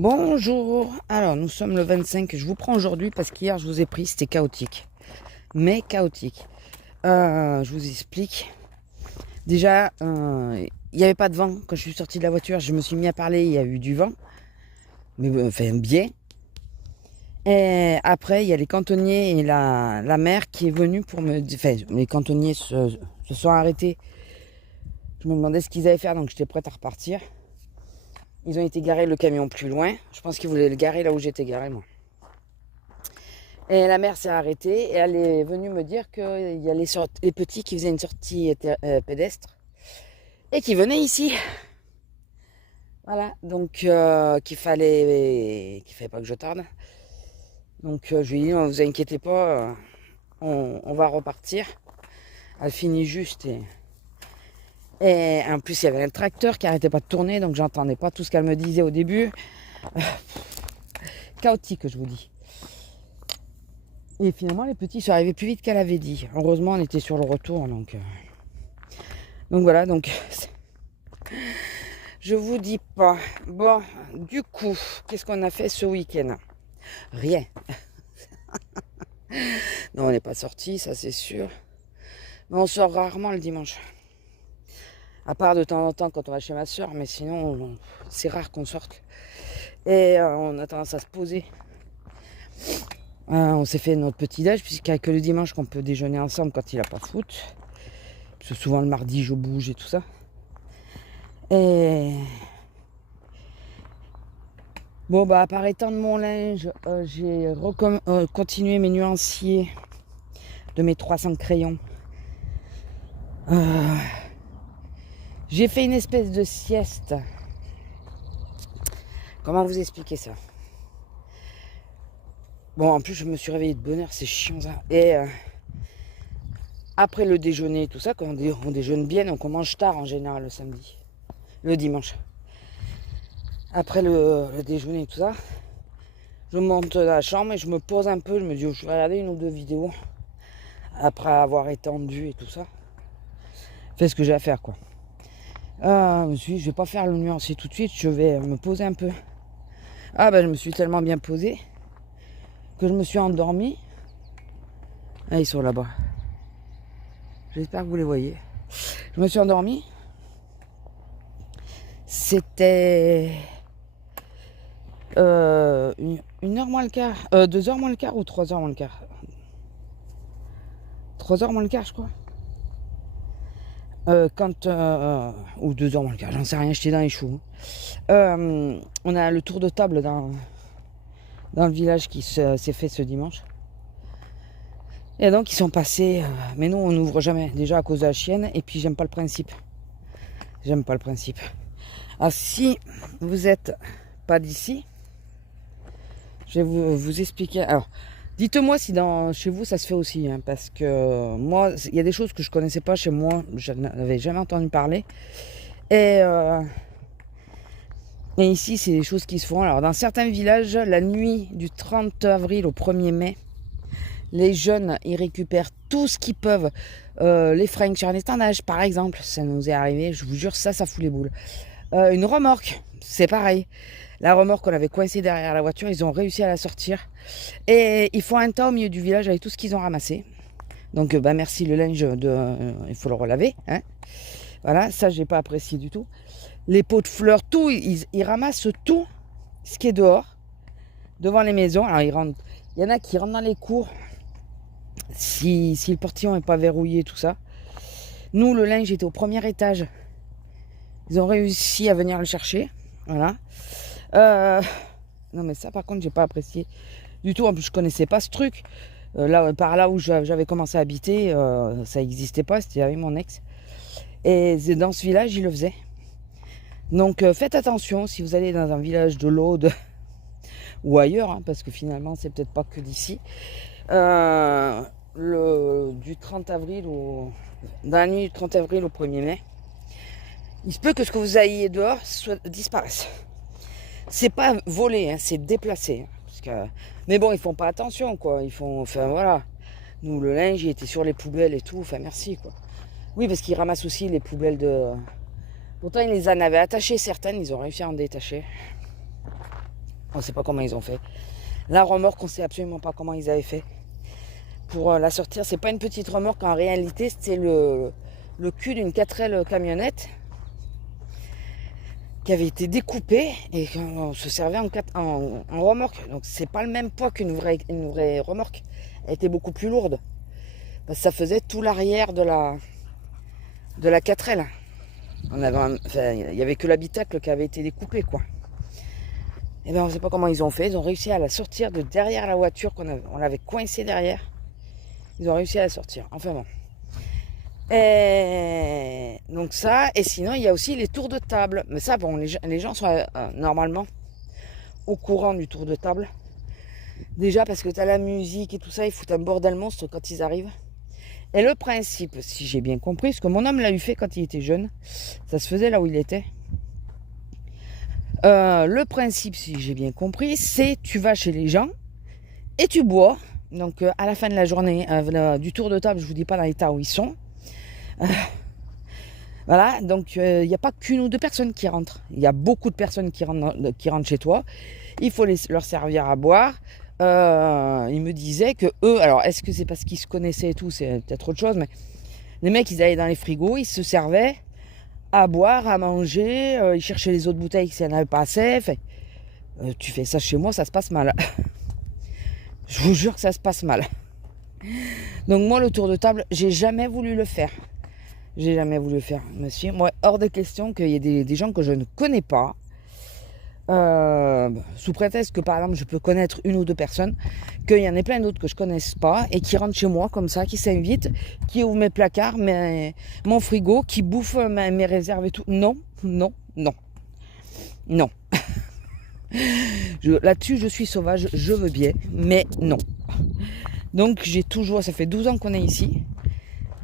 Bonjour, alors nous sommes le 25, je vous prends aujourd'hui parce qu'hier je vous ai pris, c'était chaotique, mais chaotique. Je vous explique. Déjà, il n'y avait pas de vent quand je suis sortie de la voiture, je me suis mis à parler, il y a eu du vent, mais enfin bien. Et après, il y a les cantonniers et la mère qui est venue pour me... Enfin, les cantonniers se sont arrêtés. Je me demandais ce qu'ils allaient faire, donc j'étais prête à repartir. Ils ont été garés le camion plus loin. Je pense qu'ils voulaient le garer là où j'étais garée, moi. Et la mère s'est arrêtée et elle est venue me dire qu'il y a les petits qui faisaient une sortie pédestre et qui venaient ici. Voilà, donc qu'il fallait pas que je tarde. Donc je lui ai dit, ne vous inquiétez pas, on va repartir. Elle finit juste et en plus il y avait un tracteur qui arrêtait pas de tourner, donc j'entendais pas tout ce qu'elle me disait au début. Chaotique, je vous dis. Et finalement, les petits sont arrivés plus vite qu'elle avait dit. Heureusement, on était sur le retour, donc voilà, donc je vous dis pas. Bon, du coup, qu'est-ce qu'on a fait ce week-end? Rien. Non, on n'est pas sorti, ça c'est sûr. Mais on sort rarement le dimanche. À part de temps en temps quand on va chez ma soeur, mais sinon, c'est rare qu'on sorte. Et on a tendance à se poser. On s'est fait notre petit déj, puisqu'il n'y a que le dimanche qu'on peut déjeuner ensemble quand il n'a pas foot. Parce que souvent le mardi, je bouge et tout ça. Et bon, bah, par étendre mon linge, j'ai continué mes nuanciers de mes 300 crayons. J'ai fait une espèce de sieste. Comment vous expliquer ça? Bon, en plus, je me suis réveillée de bonne heure, c'est chiant ça. Et après le déjeuner et tout ça, quand on déjeune bien, donc on mange tard en général le samedi, le dimanche. Après le déjeuner et tout ça, je monte dans la chambre et je me pose un peu. Je me dis, je vais regarder une ou deux vidéos après avoir étendu et tout ça. Fais ce que j'ai à faire, quoi. Je me suis dit, je vais pas faire le nuancier tout de suite, je vais me poser un peu. Ah ben, je me suis tellement bien posé que je me suis endormi. Ah, ils sont là-bas. J'espère que vous les voyez. Je me suis endormi. C'était 1h moins le quart, 2h moins le quart ou 3h moins le quart. 3h moins le quart, je crois. Ou 2h moins le quart, j'en sais rien, j'étais dans les choux. On a le tour de table dans le village qui s'est fait ce dimanche. Et donc ils sont passés, mais nous on n'ouvre jamais, déjà à cause de la chienne, et puis j'aime pas le principe. J'aime pas le principe. Alors si vous êtes pas d'ici, je vais vous expliquer. Alors, dites-moi si chez vous ça se fait aussi, hein, parce que moi, il y a des choses que je connaissais pas chez moi, je n'avais jamais entendu parler. Et ici, c'est des choses qui se font. Alors, dans certains villages, la nuit du 30 avril au 1er mai, les jeunes, ils récupèrent tout ce qu'ils peuvent. Les fringues sur un étendage, par exemple. Ça nous est arrivé, je vous jure, ça fout les boules. Une remorque, c'est pareil. La remorque qu'on avait coincée derrière la voiture, ils ont réussi à la sortir. Et ils font un tas au milieu du village avec tout ce qu'ils ont ramassé. Donc, merci, le linge, il faut le relaver. Hein. Voilà, ça, j'ai pas apprécié du tout. Les pots de fleurs, tout, ils ramassent tout ce qui est dehors, devant les maisons. Alors, il y en a qui rentrent dans les cours, si le portillon n'est pas verrouillé, tout ça. Nous, le linge était au premier étage. Ils ont réussi à venir le chercher. Voilà. Non, mais ça, par contre, j'ai pas apprécié du tout. En plus, je connaissais pas ce truc. Par là où j'avais commencé à habiter, ça n'existait pas. C'était avec mon ex. Et dans ce village, ils le faisaient. Donc, faites attention si vous allez dans un village de l'Aude ou ailleurs, hein, parce que finalement, c'est peut-être pas que d'ici. Du 30 avril dans la nuit du 30 avril au 1er mai, il se peut que ce que vous ayez dehors disparaisse. C'est pas volé, hein, c'est déplacé. Hein, mais bon, ils font pas attention, quoi. Enfin voilà. Nous, le linge, il était sur les poubelles et tout. Enfin, merci, quoi. Oui, parce qu'ils ramassent aussi les poubelles de... Pourtant, ils les en avaient attachées, certaines. Ils ont réussi à en détacher. On ne sait pas comment ils ont fait. La remorque, on ne sait absolument pas comment ils avaient fait. Pour la sortir, c'est pas une petite remorque, en réalité, c'est le cul d'une 4L camionnette qui avait été découpé et qu'on se servait en remorque. Donc c'est pas le même poids qu'une vraie remorque. Elle était beaucoup plus lourde. Parce que ça faisait tout l'arrière de la 4L. Il y avait que l'habitacle qui avait été découpé, quoi. Et ben on sait pas comment ils ont fait. Ils ont réussi à la sortir de derrière la voiture on l'avait coincée derrière. Ils ont réussi à la sortir. Enfin bon. Et donc ça, et sinon il y a aussi les tours de table. Mais ça, bon, les gens sont normalement au courant du tour de table. Déjà parce que tu as la musique et tout ça, ils foutent un bordel monstre quand ils arrivent. Et le principe, si j'ai bien compris, ce que mon homme l'a eu fait quand il était jeune, ça se faisait là où il était. Le principe, si j'ai bien compris, c'est tu vas chez les gens et tu bois. Donc à la fin de la journée du tour de table, je vous dis pas dans l'état où ils sont. Voilà, donc il n'y a pas qu'une ou deux personnes qui rentrent. Il y a beaucoup de personnes qui rentrent chez toi. Il faut leur servir à boire. Il me disait que eux, alors est-ce que c'est parce qu'ils se connaissaient et tout, c'est peut-être autre chose, mais les mecs, ils allaient dans les frigos, ils se servaient à boire, à manger, ils cherchaient les autres bouteilles s'il n'y en avait pas assez. Tu fais ça chez moi, ça se passe mal. Je vous jure que ça se passe mal. Donc moi, le tour de table, j'ai jamais voulu le faire. J'ai jamais voulu le faire, monsieur. Moi, hors de question qu'il y ait des gens que je ne connais pas. Sous prétexte que, par exemple, je peux connaître une ou deux personnes, qu'il y en ait plein d'autres que je ne connaisse pas et qui rentrent chez moi comme ça, qui s'invitent, qui ouvrent mes placards, mon frigo, qui bouffent mes réserves et tout. Non, non, non. Non. Là-dessus, je suis sauvage, je veux bien, mais non. Donc, ça fait 12 ans qu'on est ici,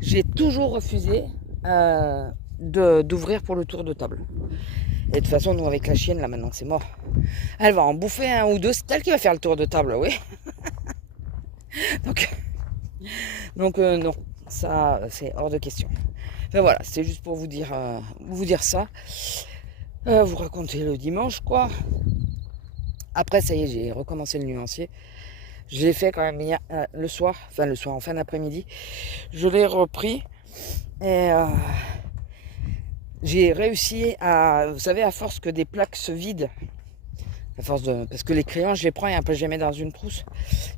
j'ai toujours refusé d'ouvrir pour le tour de table. Et de toute façon, nous, avec la chienne, là, maintenant, c'est mort. Elle va en bouffer un ou deux, c'est elle qui va faire le tour de table, oui. Donc non, ça, c'est hors de question. Enfin voilà, c'est juste pour vous dire ça. Vous raconter le dimanche, quoi. Après, ça y est, j'ai recommencé le nuancier. Je l'ai fait quand même hier, le soir, en fin d'après-midi. Je l'ai repris et j'ai réussi vous savez, à force que des plaques se vident, parce que les crayons, je les prends et après je les mets dans une trousse,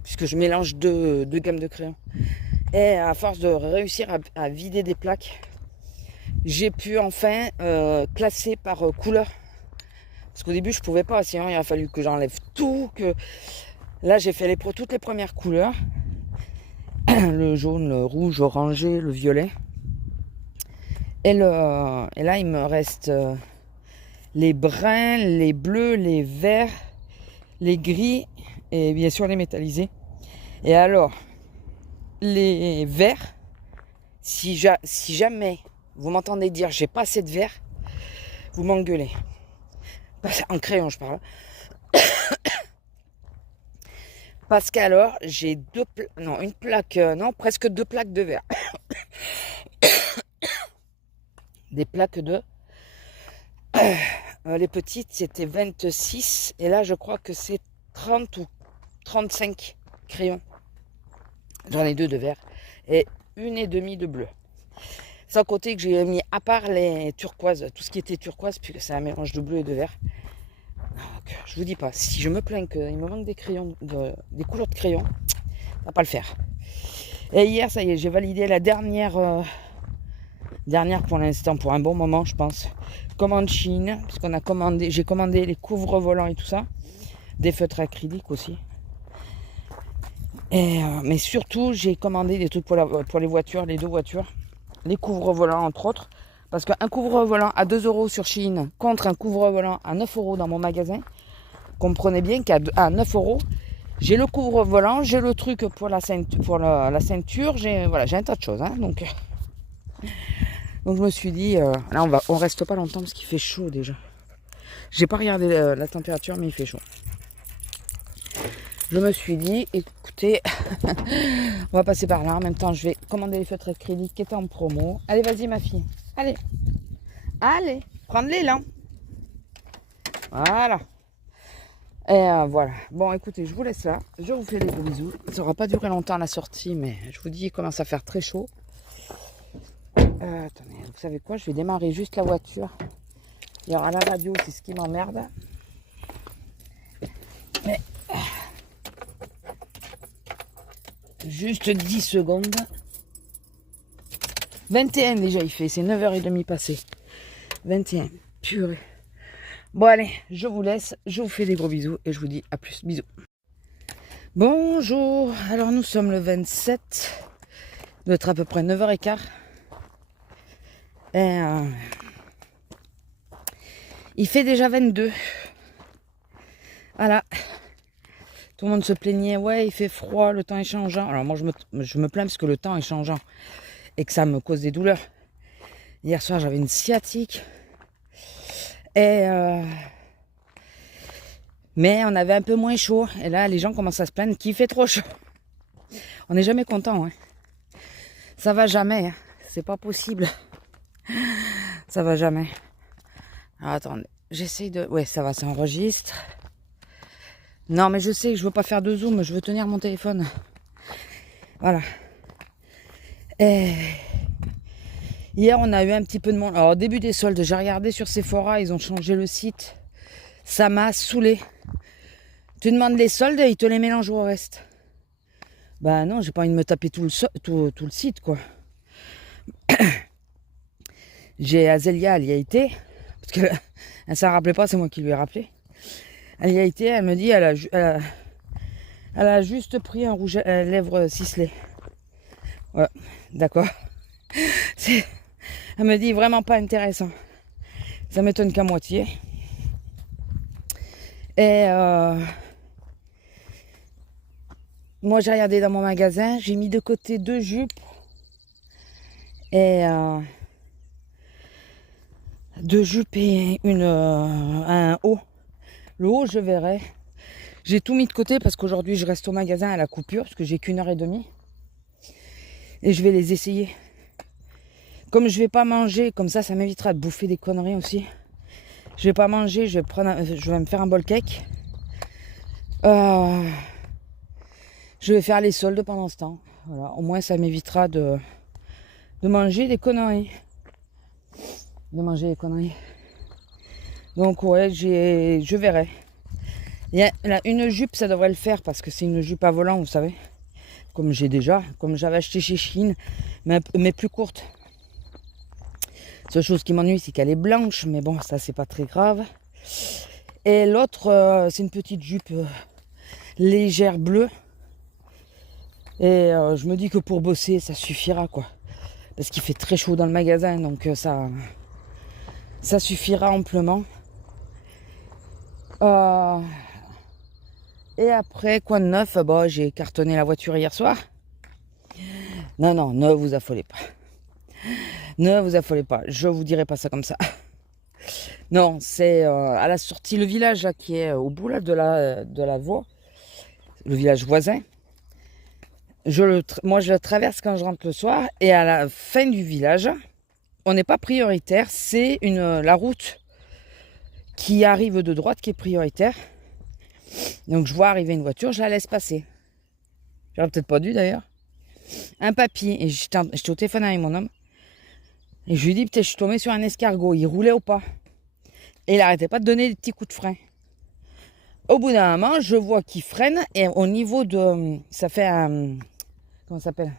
puisque je mélange deux gammes de crayons. Et à force de réussir à vider des plaques, j'ai pu enfin classer par couleur. Parce qu'au début, je pouvais pas, sinon il a fallu que j'enlève tout. Là, j'ai fait toutes les premières couleurs. Le jaune, le rouge, orangé, le violet. Et là, il me reste les bruns, les bleus, les verts, les gris et bien sûr les métallisés. Et alors, les verts, si jamais vous m'entendez dire j'ai pas assez de verre, vous m'engueulez. En crayon, je parle. Parce qu'alors, j'ai presque deux plaques de verre. Des plaques de... les petites, c'était 26. Et là, je crois que c'est 30 ou 35 crayons. J'en ai deux de vert. Et une et demie de bleu. Sans compter que j'ai mis à part les turquoises, tout ce qui était turquoise, puisque c'est un mélange de bleu et de vert. Donc, je vous dis pas, si je me plains qu'il me manque des crayons, des couleurs de crayons, ça va pas le faire. Et hier, ça y est, j'ai validé la dernière pour l'instant, pour un bon moment, je pense. Commande Chine, puisqu'on a j'ai commandé les couvre-volants et tout ça, des feutres acryliques aussi. Mais surtout, j'ai commandé des trucs pour les voitures, les deux voitures, les couvre-volants entre autres. Parce qu'un couvre-volant à 2 € sur Chine contre un couvre-volant à 9 € dans mon magasin, comprenez bien qu'à 9 €, j'ai le couvre-volant, j'ai le truc pour la ceinture, j'ai un tas de choses. Hein, donc je me suis dit, là on reste pas longtemps parce qu'il fait chaud déjà. J'ai pas regardé la température, mais il fait chaud. Je me suis dit, écoutez, on va passer par là. En même temps, je vais commander les feutres acryliques qui étaient en promo. Allez, vas-y ma fille. Allez, prends de l'élan. Voilà. Et voilà. Bon, écoutez, je vous laisse là. Je vous fais des gros bisous. Ça n'aura pas duré longtemps la sortie, mais je vous dis, il commence à faire très chaud. Attendez, vous savez quoi? Je vais démarrer juste la voiture. Il y aura la radio, c'est ce qui m'emmerde. Mais juste 10 secondes. 21 déjà il fait, c'est 9h30 passé. 21, purée. Bon allez, je vous laisse, je vous fais des gros bisous et je vous dis à plus, bisous. Bonjour, alors nous sommes le 27, il doit être à peu près 9h15. Et il fait déjà 22. Voilà. Tout le monde se plaignait, ouais il fait froid, le temps est changeant. Alors moi je me plains parce que le temps est changeant et que ça me cause des douleurs. Hier soir j'avais une sciatique. Et mais on avait un peu moins chaud. Et là, les gens commencent à se plaindre qu'il fait trop chaud. On n'est jamais content. Hein. Ça va jamais. Hein. C'est pas possible. Ça va jamais. Alors, attendez. J'essaye de... Ouais, ça va, ça enregistre. Non, mais je sais que je veux pas faire de zoom. Je veux tenir mon téléphone. Voilà. Et... Hier, on a eu un petit peu de monde. Alors, au début des soldes, j'ai regardé sur Sephora. Ils ont changé le site. Ça m'a saoulé. Tu demandes les soldes et ils te les mélangent au reste. Bah non, j'ai pas envie de me taper tout le site, quoi. J'ai Azélia, elle y a été. Parce que elle s'en rappelait pas, c'est moi qui lui ai rappelé. Elle y a été, elle me dit, elle a juste pris un rouge à lèvres ciselé. Ouais, d'accord. Elle me dit vraiment pas intéressant. Ça m'étonne qu'à moitié. Et moi j'ai regardé dans mon magasin, j'ai mis de côté 2 jupes et 2 jupes et un haut. Le haut je verrai. J'ai tout mis de côté parce qu'aujourd'hui je reste au magasin à la coupure parce que j'ai qu'1h30 et je vais les essayer. Comme je vais pas manger, comme ça m'évitera de bouffer des conneries aussi. Je vais pas manger, je vais me faire un bol cake. Je vais faire les soldes pendant ce temps. Voilà, au moins ça m'évitera de manger des conneries. Donc ouais, je verrai. Il y a là, une jupe, ça devrait le faire parce que c'est une jupe à volant, vous savez. Comme j'avais acheté chez Shein, mais plus courte. La seule chose qui m'ennuie, c'est qu'elle est blanche, mais bon, ça c'est pas très grave. Et l'autre, c'est une petite jupe légère bleue. Et je me dis que pour bosser, ça suffira, quoi. Parce qu'il fait très chaud dans le magasin, donc ça suffira amplement. Et après, quoi de neuf? Bah, j'ai cartonné la voiture hier soir. Non, ne vous affolez pas. Ne vous affolez pas, je vous dirai pas ça comme ça. Non, c'est à la sortie, le village là, qui est au bout là, de la voie, le village voisin. Moi, je le traverse quand je rentre le soir. Et à la fin du village, on n'est pas prioritaire. C'est la route qui arrive de droite qui est prioritaire. Donc, je vois arriver une voiture, je la laisse passer. J'aurais peut-être pas dû d'ailleurs. Un papy. Et j'étais au téléphone avec mon homme. Et je lui dis, putain, je suis tombée sur un escargot. Il roulait au pas. Et il n'arrêtait pas de donner des petits coups de frein. Au bout d'un moment, je vois qu'il freine. Et au niveau de... Ça fait un... Comment ça s'appelle?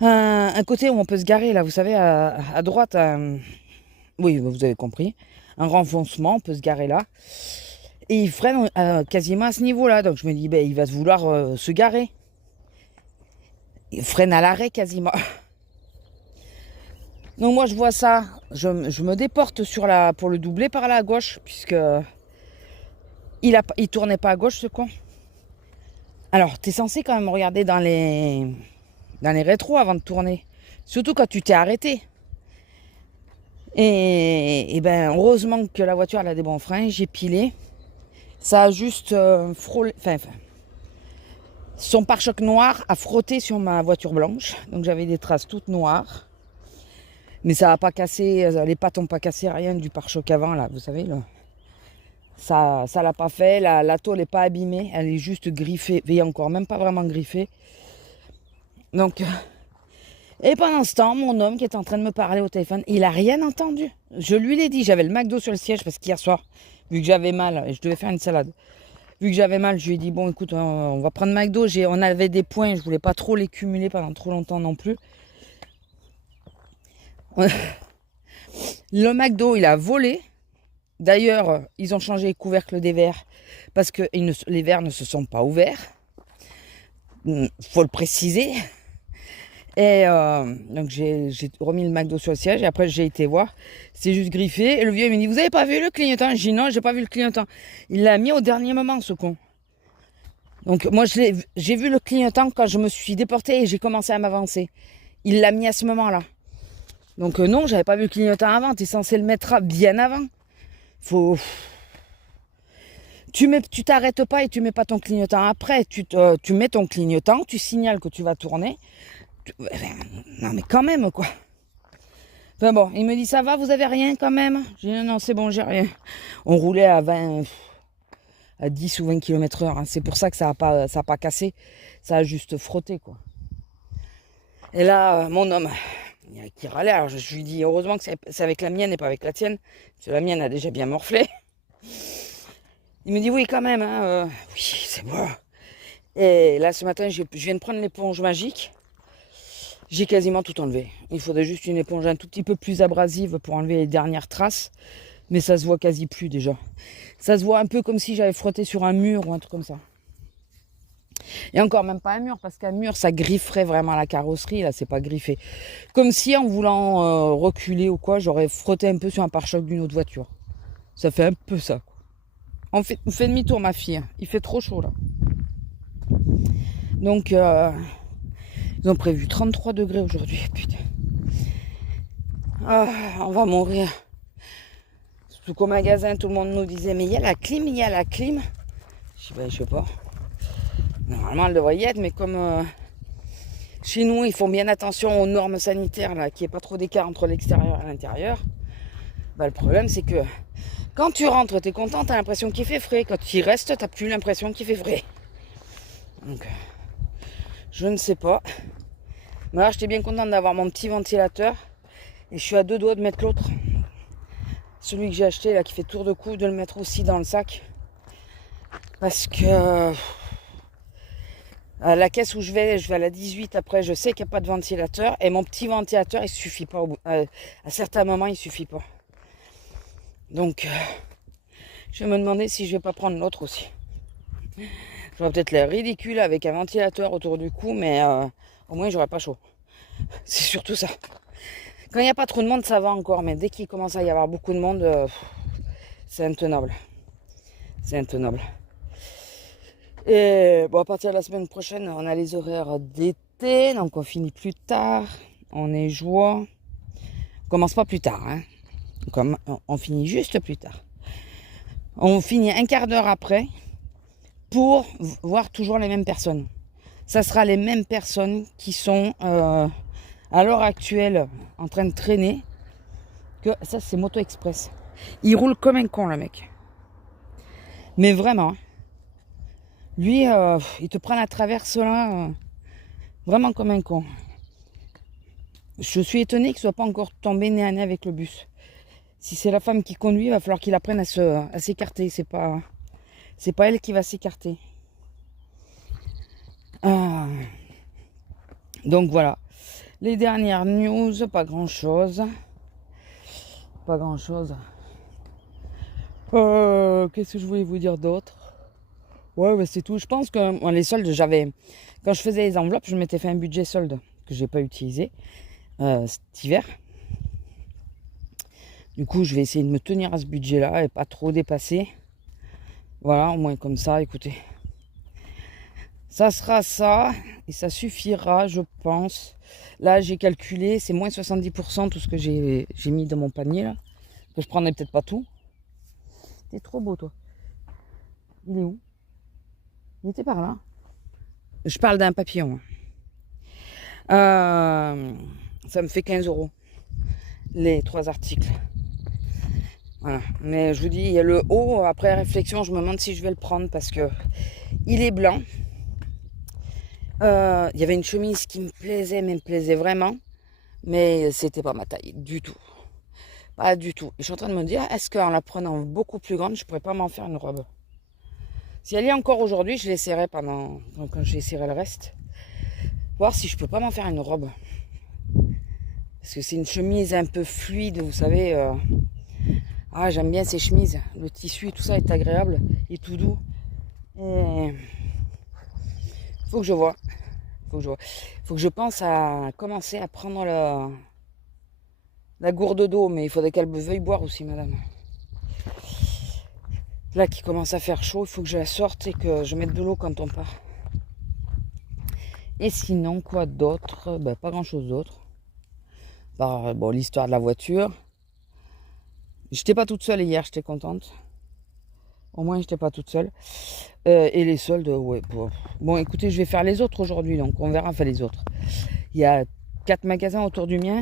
Un côté où on peut se garer, là, vous savez, à droite. Oui, vous avez compris. Un renfoncement, on peut se garer là. Et il freine quasiment à ce niveau-là. Donc je me dis, ben, il va vouloir se garer. Il freine à l'arrêt quasiment. Donc moi je vois ça, je me déporte pour le doubler par là à gauche, puisque il tournait pas à gauche ce con. Alors t'es censé quand même regarder dans les rétros avant de tourner, surtout quand tu t'es arrêté. Et ben heureusement que la voiture elle a des bons freins, j'ai pilé. Ça a juste frôlé, son pare-choc noir a frotté sur ma voiture blanche, donc j'avais des traces toutes noires. Mais ça n'a pas cassé, les pattes n'ont pas cassé rien du pare-choc avant, là, vous savez. Là. Ça l'a pas fait. La tôle n'est pas abîmée. Elle est juste griffée. Et encore, même pas vraiment griffée. Donc, et pendant ce temps, mon homme qui est en train de me parler au téléphone, il a rien entendu. Je lui l'ai dit, j'avais le McDo sur le siège parce qu'hier soir, vu que j'avais mal, et je devais faire une salade. Vu que j'avais mal, je lui ai dit, bon écoute, on va prendre McDo. On avait des points, je voulais pas trop les cumuler pendant trop longtemps non plus. Le McDo, il a volé. D'ailleurs, ils ont changé les couvercles des verres parce que les verres ne se sont pas ouverts. Faut le préciser. Et donc j'ai remis le McDo sur le siège et après j'ai été voir. C'est juste griffé. Et le vieux il me dit, vous avez pas vu le clignotant? J'ai dit non, j'ai pas vu le clignotant. Il l'a mis au dernier moment, ce con. Donc moi j'ai vu le clignotant quand je me suis déportée et j'ai commencé à m'avancer. Il l'a mis à ce moment-là. Donc non, j'avais pas vu le clignotant avant. T'es censé le mettre bien avant. Faut... Tu t'arrêtes pas et tu mets pas ton clignotant après. Tu mets ton clignotant, tu signales que tu vas tourner. Non mais quand même quoi. Enfin bon, il me dit ça va, vous avez rien quand même? J'ai dit non c'est bon, j'ai rien. On roulait à 10 ou 20 km/h. Hein. C'est pour ça que ça a pas cassé. Ça a juste frotté quoi. Et là, mon homme, qui râlait, alors je lui dis heureusement que c'est avec la mienne et pas avec la tienne. Parce que la mienne a déjà bien morflé. Il me dit oui quand même, hein, oui c'est bon. Et là ce matin, je viens de prendre l'éponge magique. J'ai quasiment tout enlevé. Il faudrait juste une éponge un tout petit peu plus abrasive pour enlever les dernières traces. Mais ça se voit quasi plus déjà. Ça se voit un peu comme si j'avais frotté sur un mur ou un truc comme ça. Et encore même pas un mur, parce qu'un mur ça grifferait vraiment la carrosserie. Là c'est pas griffé. Comme si en voulant reculer ou quoi, j'aurais frotté un peu sur un pare-choc d'une autre voiture. Ça fait un peu ça. On fait demi-tour ma fille. Il fait trop chaud là. Donc... ils ont prévu 33 degrés aujourd'hui, putain. Ah, on va mourir. Surtout qu'au magasin, tout le monde nous disait, mais il y a la clim, il y a la clim. Je dis, ben, je sais pas. Normalement, elle devrait y être, mais comme chez nous, ils font bien attention aux normes sanitaires, là, qu'il n'y ait pas trop d'écart entre l'extérieur et l'intérieur. Bah, le problème, c'est que quand tu rentres, tu es content, tu as l'impression qu'il fait frais. Quand tu y restes, tu n'as plus l'impression qu'il fait frais. Donc, je ne sais pas. Mais là, j'étais bien contente d'avoir mon petit ventilateur. Et je suis à 2 doigts de mettre l'autre. Celui que j'ai acheté, là, qui fait tour de cou, de le mettre aussi dans le sac. Parce que à la caisse où je vais à la 18 après, je sais qu'il n'y a pas de ventilateur. Et mon petit ventilateur, il ne suffit pas. À certains moments, il ne suffit pas. Donc, je vais me demander si je vais pas prendre l'autre aussi. J'aurais peut-être l'air ridicule avec un ventilateur autour du cou, mais au moins j'aurais pas chaud. C'est surtout ça. Quand il n'y a pas trop de monde, ça va encore, mais dès qu'il commence à y avoir beaucoup de monde, c'est intenable. C'est intenable. Et bon, à partir de la semaine prochaine, on a les horaires d'été, donc on finit plus tard. On est juin. On commence pas plus tard, hein. On finit juste plus tard. On finit un quart d'heure après pour voir toujours les mêmes personnes. Ça sera les mêmes personnes qui sont à l'heure actuelle en train de traîner. Que ça, c'est Moto Express. Il roule comme un con, le mec. Mais vraiment. Lui, il te prend la traverse là, vraiment comme un con. Je suis étonnée qu'il ne soit pas encore tombé nez à nez avec le bus. Si c'est la femme qui conduit, il va falloir qu'il apprenne à s'écarter. C'est pas elle qui va s'écarter. Donc voilà. Les dernières news, pas grand chose. Pas grand chose. Qu'est-ce que je voulais vous dire d'autre? Ouais, bah c'est tout. Je pense que les soldes, quand je faisais les enveloppes, je m'étais fait un budget solde que j'ai pas utilisé cet hiver. Du coup, je vais essayer de me tenir à ce budget-là et pas trop dépasser. Voilà, au moins comme ça, écoutez. Ça sera ça et ça suffira, je pense. Là, j'ai calculé, c'est moins 70% tout ce que j'ai mis dans mon panier là. Que je prendrai peut-être pas tout. T'es trop beau, toi. Il est où? Il était par là. Je parle d'un papillon. Ça me fait 15 € les 3 articles. Voilà. Mais je vous dis, il y a le haut. Après réflexion, je me demande si je vais le prendre parce que il est blanc. Il y avait une chemise qui me plaisait vraiment. Mais c'était pas ma taille du tout. Pas du tout. Et je suis en train de me dire, est-ce qu'en la prenant beaucoup plus grande, je pourrais pas m'en faire une robe? Si elle y est encore aujourd'hui, je l'essaierai pendant... Donc quand j'essaierai le reste. Voir si je peux pas m'en faire une robe. Parce que c'est une chemise un peu fluide, vous savez. Ah, j'aime bien ces chemises. Le tissu et tout ça est agréable et tout doux. Et... Faut que je vois. Faut que je pense à commencer à prendre la gourde d'eau. Mais il faudrait qu'elle veuille boire aussi, madame. Là, qui commence à faire chaud, il faut que je la sorte et que je mette de l'eau quand on part. Et sinon, quoi d'autre? Ben, pas grand-chose d'autre. Bon, l'histoire de la voiture. J'étais pas toute seule hier, j'étais contente. Au moins, j'étais pas toute seule. Et les soldes, ouais. Bon, écoutez, je vais faire les autres aujourd'hui, donc on verra, enfin les autres. Il y a 4 magasins autour du mien.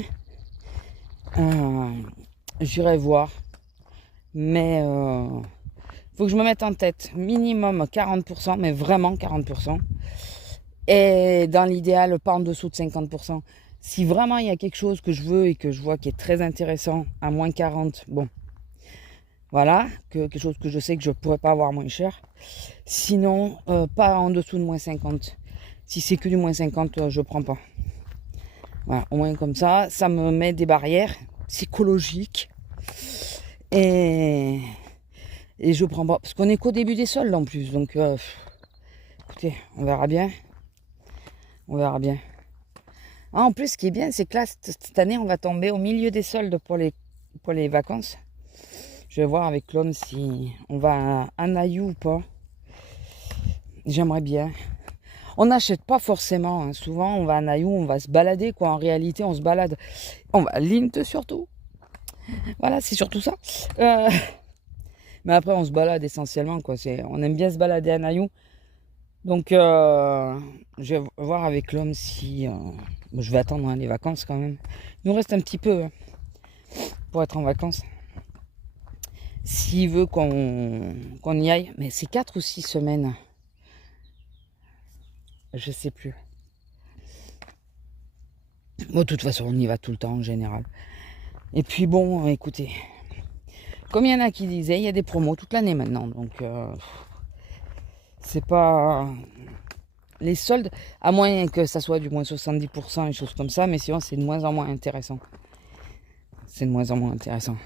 J'irai voir. Mais faut que je me mette en tête. Minimum 40%, mais vraiment 40%. Et dans l'idéal, pas en dessous de 50%. Si vraiment il y a quelque chose que je veux et que je vois qui est très intéressant, à moins 40, bon. Voilà, quelque chose que je sais que je ne pourrais pas avoir moins cher. Sinon, pas en dessous de moins 50. Si c'est que du moins 50, je ne prends pas. Voilà, au moins comme ça, ça me met des barrières psychologiques. Et je prends pas. Parce qu'on est qu'au début des soldes en plus. Donc, écoutez, on verra bien. On verra bien. Ah, en plus, ce qui est bien, c'est que là, cette année, on va tomber au milieu des soldes pour les vacances. Je vais voir avec l'homme si on va à Naïou ou pas. J'aimerais bien. On n'achète pas forcément. Hein. Souvent, on va à Naïou, on va se balader. Quoi. En réalité, on se balade. On va à Linte surtout. Voilà, c'est surtout ça. Mais après, on se balade essentiellement. Quoi. On aime bien se balader à Naïou. Donc, je vais voir avec l'homme si... je vais attendre les vacances quand même. Il nous reste un petit peu pour être en vacances. S'il veut qu'on y aille. Mais c'est 4 ou 6 semaines. Je sais plus. Bon, de toute façon, on y va tout le temps en général. Et puis bon, écoutez. Comme il y en a qui disaient, il y a des promos toute l'année maintenant. Donc, c'est pas... Les soldes, à moins que ça soit du moins 70%, et choses comme ça. Mais sinon, c'est de moins en moins intéressant. C'est de moins en moins intéressant.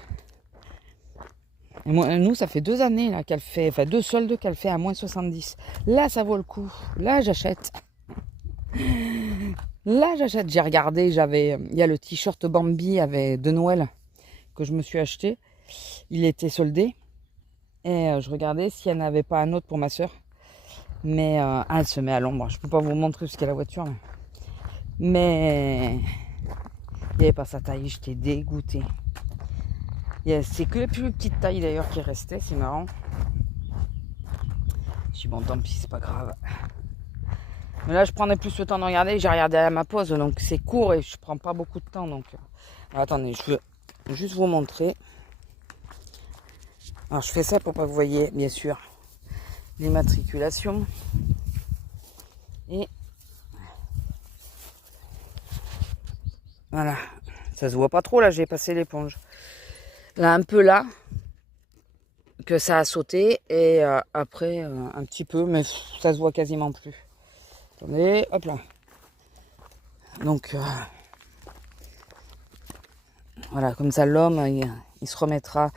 Et moi, nous, ça fait 2 années là, qu'elle fait, enfin 2 soldes qu'elle fait à moins 70. Là, ça vaut le coup. Là, j'achète. Là, j'achète. J'ai regardé, il y a le t-shirt Bambi de Noël que je me suis acheté. Il était soldé. Et je regardais s'il n'y en avait pas un autre pour ma soeur. Mais elle se met à l'ombre. Je ne peux pas vous montrer ce qu'est la voiture. Mais il n'y avait pas sa taille. J'étais dégoûtée. C'est que les plus petites tailles d'ailleurs qui restaient, c'est marrant. Je suis bon, tant pis, c'est pas grave. Mais là, je prenais plus le temps de regarder. J'ai regardé à ma pause, donc c'est court et je prends pas beaucoup de temps. Donc, alors, attendez, je veux juste vous montrer. Alors, je fais ça pour pas que vous voyez, bien sûr, l'immatriculation. Et voilà, ça se voit pas trop là. J'ai passé l'éponge. Là, un peu là, que ça a sauté, et après, un petit peu, mais ça se voit quasiment plus. Attendez, hop là. Donc, voilà, comme ça, l'homme, il se remettra.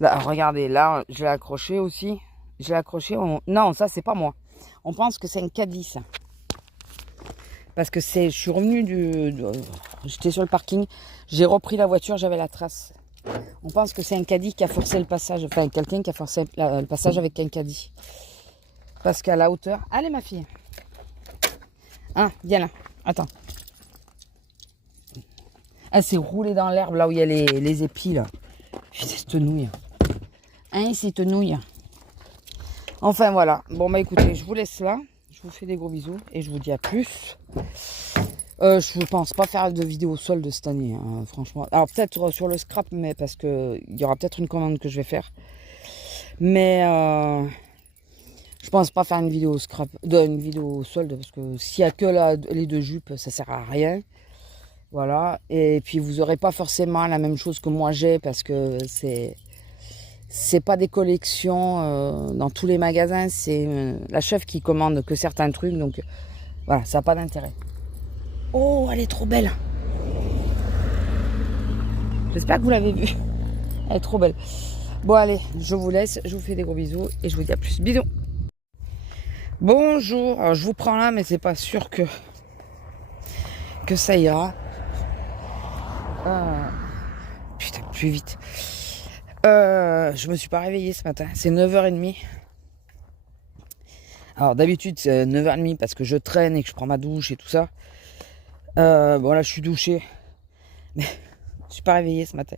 Là, regardez, là, je l'ai accroché aussi. Je l'ai accroché. Non, ça, c'est pas moi. On pense que c'est un caddie, ça. Parce que je suis revenue j'étais sur le parking, j'ai repris la voiture, j'avais la trace. On pense que c'est un caddie qui a forcé le passage, enfin quelqu'un qui a forcé le passage avec un caddie. Parce qu'à la hauteur... Allez ma fille. Hein, viens là, attends. Elle s'est roulée dans l'herbe là où il y a les épis là. Putain, cette nouille. Hein, cette nouille. Enfin voilà. Bon bah écoutez, je vous laisse là. Je vous fais des gros bisous et je vous dis à plus. Je ne pense pas faire de vidéo solde cette année, hein, franchement. Alors peut-être sur le scrap, mais parce que il y aura peut-être une commande que je vais faire. Mais je pense pas faire une vidéo scrap, une vidéo solde, parce que s'il y a que les deux jupes, ça sert à rien. Voilà. Et puis vous aurez pas forcément la même chose que moi j'ai, parce que c'est pas des collections dans tous les magasins. C'est la chef qui commande que certains trucs, donc voilà, ça n'a pas d'intérêt. Oh, elle est trop belle. J'espère que vous l'avez vue. Elle est trop belle. Bon, allez, je vous laisse. Je vous fais des gros bisous et je vous dis à plus. Bisous. Bonjour. Alors, je vous prends là, mais c'est pas sûr que ça ira. Putain, plus vite. Je me suis pas réveillée ce matin. C'est 9h30. Alors, d'habitude, c'est 9h30 parce que je traîne et que je prends ma douche et tout ça. Bon, là, je suis douchée. Mais je suis pas réveillée ce matin.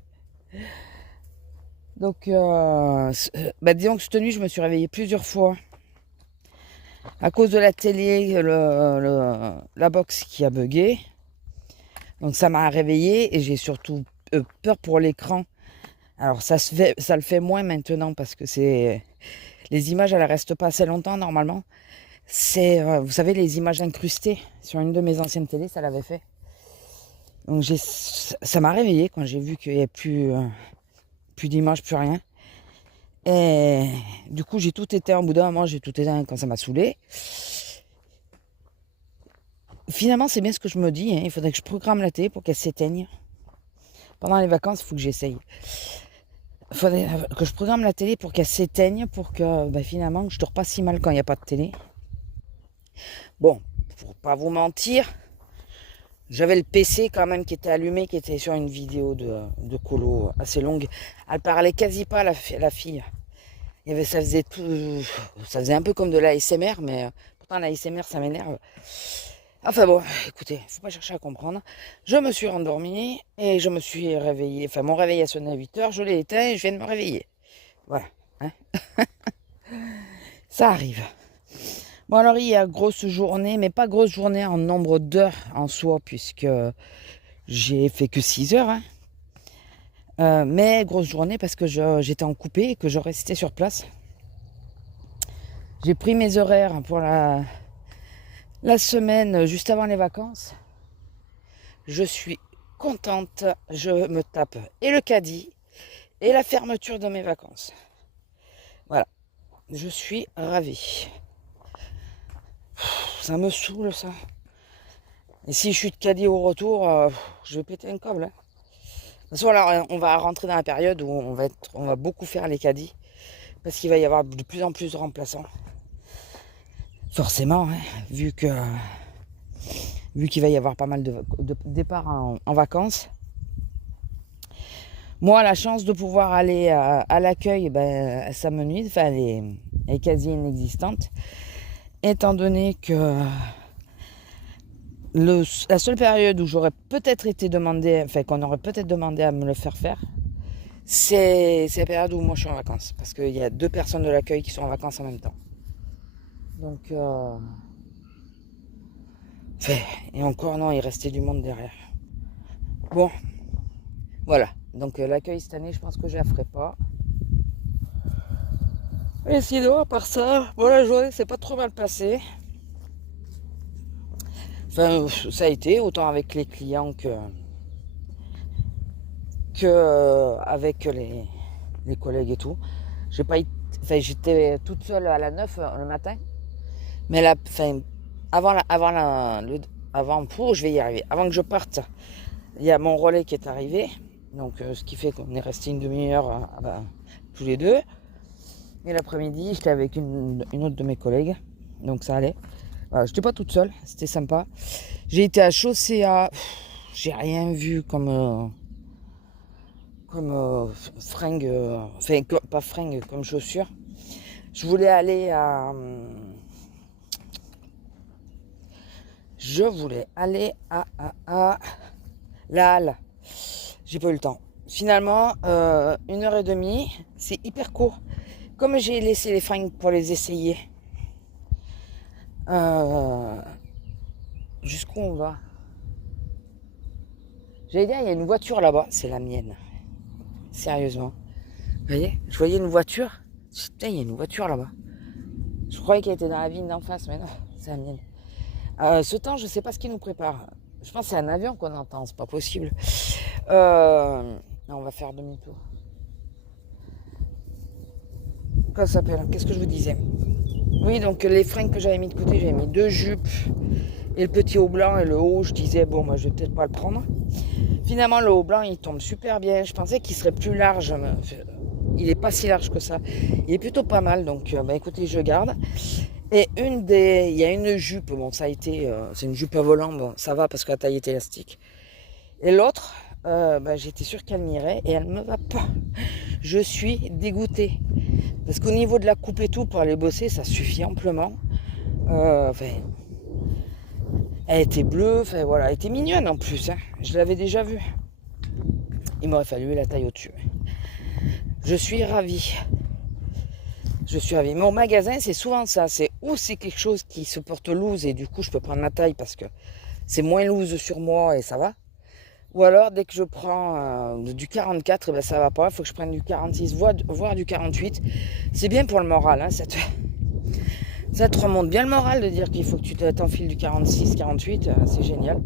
Donc, disons que cette nuit, je me suis réveillée plusieurs fois. À cause de la télé, la box qui a bugué. Donc, ça m'a réveillée et j'ai surtout peur pour l'écran. Alors, ça le fait moins maintenant parce que les images, elles restent pas assez longtemps normalement. C'est, vous savez, les images incrustées sur une de mes anciennes télés, ça l'avait fait. Donc, ça m'a réveillée quand j'ai vu qu'il n'y avait plus d'images, plus rien. Et du coup, j'ai tout éteint. Au bout d'un moment, j'ai tout éteint quand ça m'a saoulé. Finalement, c'est bien ce que je me dis. Hein. Il faudrait que je programme la télé pour qu'elle s'éteigne. Pendant les vacances, il faut que j'essaye. Il faudrait que je programme la télé pour qu'elle s'éteigne, pour que finalement, je ne dors pas si mal quand il n'y a pas de télé. Bon, pour pas vous mentir, j'avais le PC quand même qui était allumé, qui était sur une vidéo de colo assez longue. Elle parlait quasi pas, la fille. Ça faisait un peu comme de l'ASMR, mais pourtant l'ASMR ça m'énerve. Enfin bon, écoutez, faut pas chercher à comprendre. Je me suis rendormie et je me suis réveillée. Enfin, mon réveil a sonné à 8h, je l'ai éteint et je viens de me réveiller. Voilà. Hein. Ça arrive. Bon alors hier, grosse journée, mais pas grosse journée en nombre d'heures en soi, puisque j'ai fait que 6 heures. Hein. Mais grosse journée parce que j'étais en coupé et que je restais sur place. J'ai pris mes horaires pour la semaine juste avant les vacances. Je suis contente, je me tape et le caddie et la fermeture de mes vacances. Voilà, je suis ravie. Ça me saoule ça. Et si je suis de caddie au retour, je vais péter un câble. Hein. De toute façon, là, on va rentrer dans la période où on va beaucoup faire les caddies. Parce qu'il va y avoir de plus en plus de remplaçants. Forcément, hein, vu qu'il va y avoir pas mal de départs en vacances. Moi, la chance de pouvoir aller à l'accueil, ça me nuit. Enfin, elle est quasi inexistante. Étant donné que la seule période où j'aurais peut-être été demandé, enfin qu'on aurait peut-être demandé à me le faire, c'est la période où moi je suis en vacances. Parce qu'il y a 2 personnes de l'accueil qui sont en vacances en même temps. Donc, et encore non, il restait du monde derrière. Bon, voilà. Donc l'accueil cette année, je pense que je la ferai pas. Et sinon, à part ça, bon, la journée s'est pas trop mal passée. Enfin, ça a été autant avec les clients que avec les collègues et tout. J'étais toute seule à la 9 le matin. Mais là, je vais y arriver. Avant que je parte, il y a mon relais qui est arrivé. Donc, ce qui fait qu'on est resté une demi-heure tous les deux. Et l'après-midi, j'étais avec une autre de mes collègues. Donc, ça allait. Voilà, je n'étais pas toute seule. C'était sympa. J'ai été à Chaussea. J'ai rien vu comme fringues. Enfin, pas fringues, comme chaussures. Je voulais aller à... la Halle. J'ai pas eu le temps. Finalement, 1h30, c'est hyper court. Comme j'ai laissé les fringues pour les essayer, jusqu'où on va? J'allais dire, il y a une voiture là-bas, c'est la mienne. Sérieusement. Vous voyez, je voyais une voiture. Putain, il y a une voiture là-bas. Je croyais qu'elle était dans la vigne d'en face, mais non, c'est la mienne. Ce temps, je sais pas ce qui nous prépare. Je pense que c'est un avion qu'on entend, c'est pas possible. On va faire demi-tour. Comment ça s'appelle? Qu'est-ce que je vous disais? Oui, donc les fringues que j'avais mis de côté, j'avais mis 2 jupes et le petit haut blanc. Et le haut, je disais, bon, moi, je vais peut-être pas le prendre. Finalement, le haut blanc, il tombe super bien. Je pensais qu'il serait plus large. Mais il est pas si large que ça. Il est plutôt pas mal. Donc, écoutez, je garde. Et il y a une jupe. Bon, ça a été, c'est une jupe à volant. Bon, ça va parce que la taille est élastique. Et l'autre, j'étais sûre qu'elle m'irait et elle me va pas. Je suis dégoûtée. Parce qu'au niveau de la coupe et tout, pour aller bosser, ça suffit amplement. Elle était bleue, voilà, elle était mignonne en plus. Hein. Je l'avais déjà vue. Il m'aurait fallu la taille au-dessus. Je suis ravie. Mon magasin, c'est souvent ça. C'est ou c'est quelque chose qui se porte loose et du coup, je peux prendre ma taille parce que c'est moins loose sur moi et ça va. Ou alors, dès que je prends du 44, ça va pas. Il faut que je prenne du 46, voire du 48. C'est bien pour le moral. Hein, ça te remonte bien le moral de dire qu'il faut que tu t'enfiles du 46, 48. C'est génial.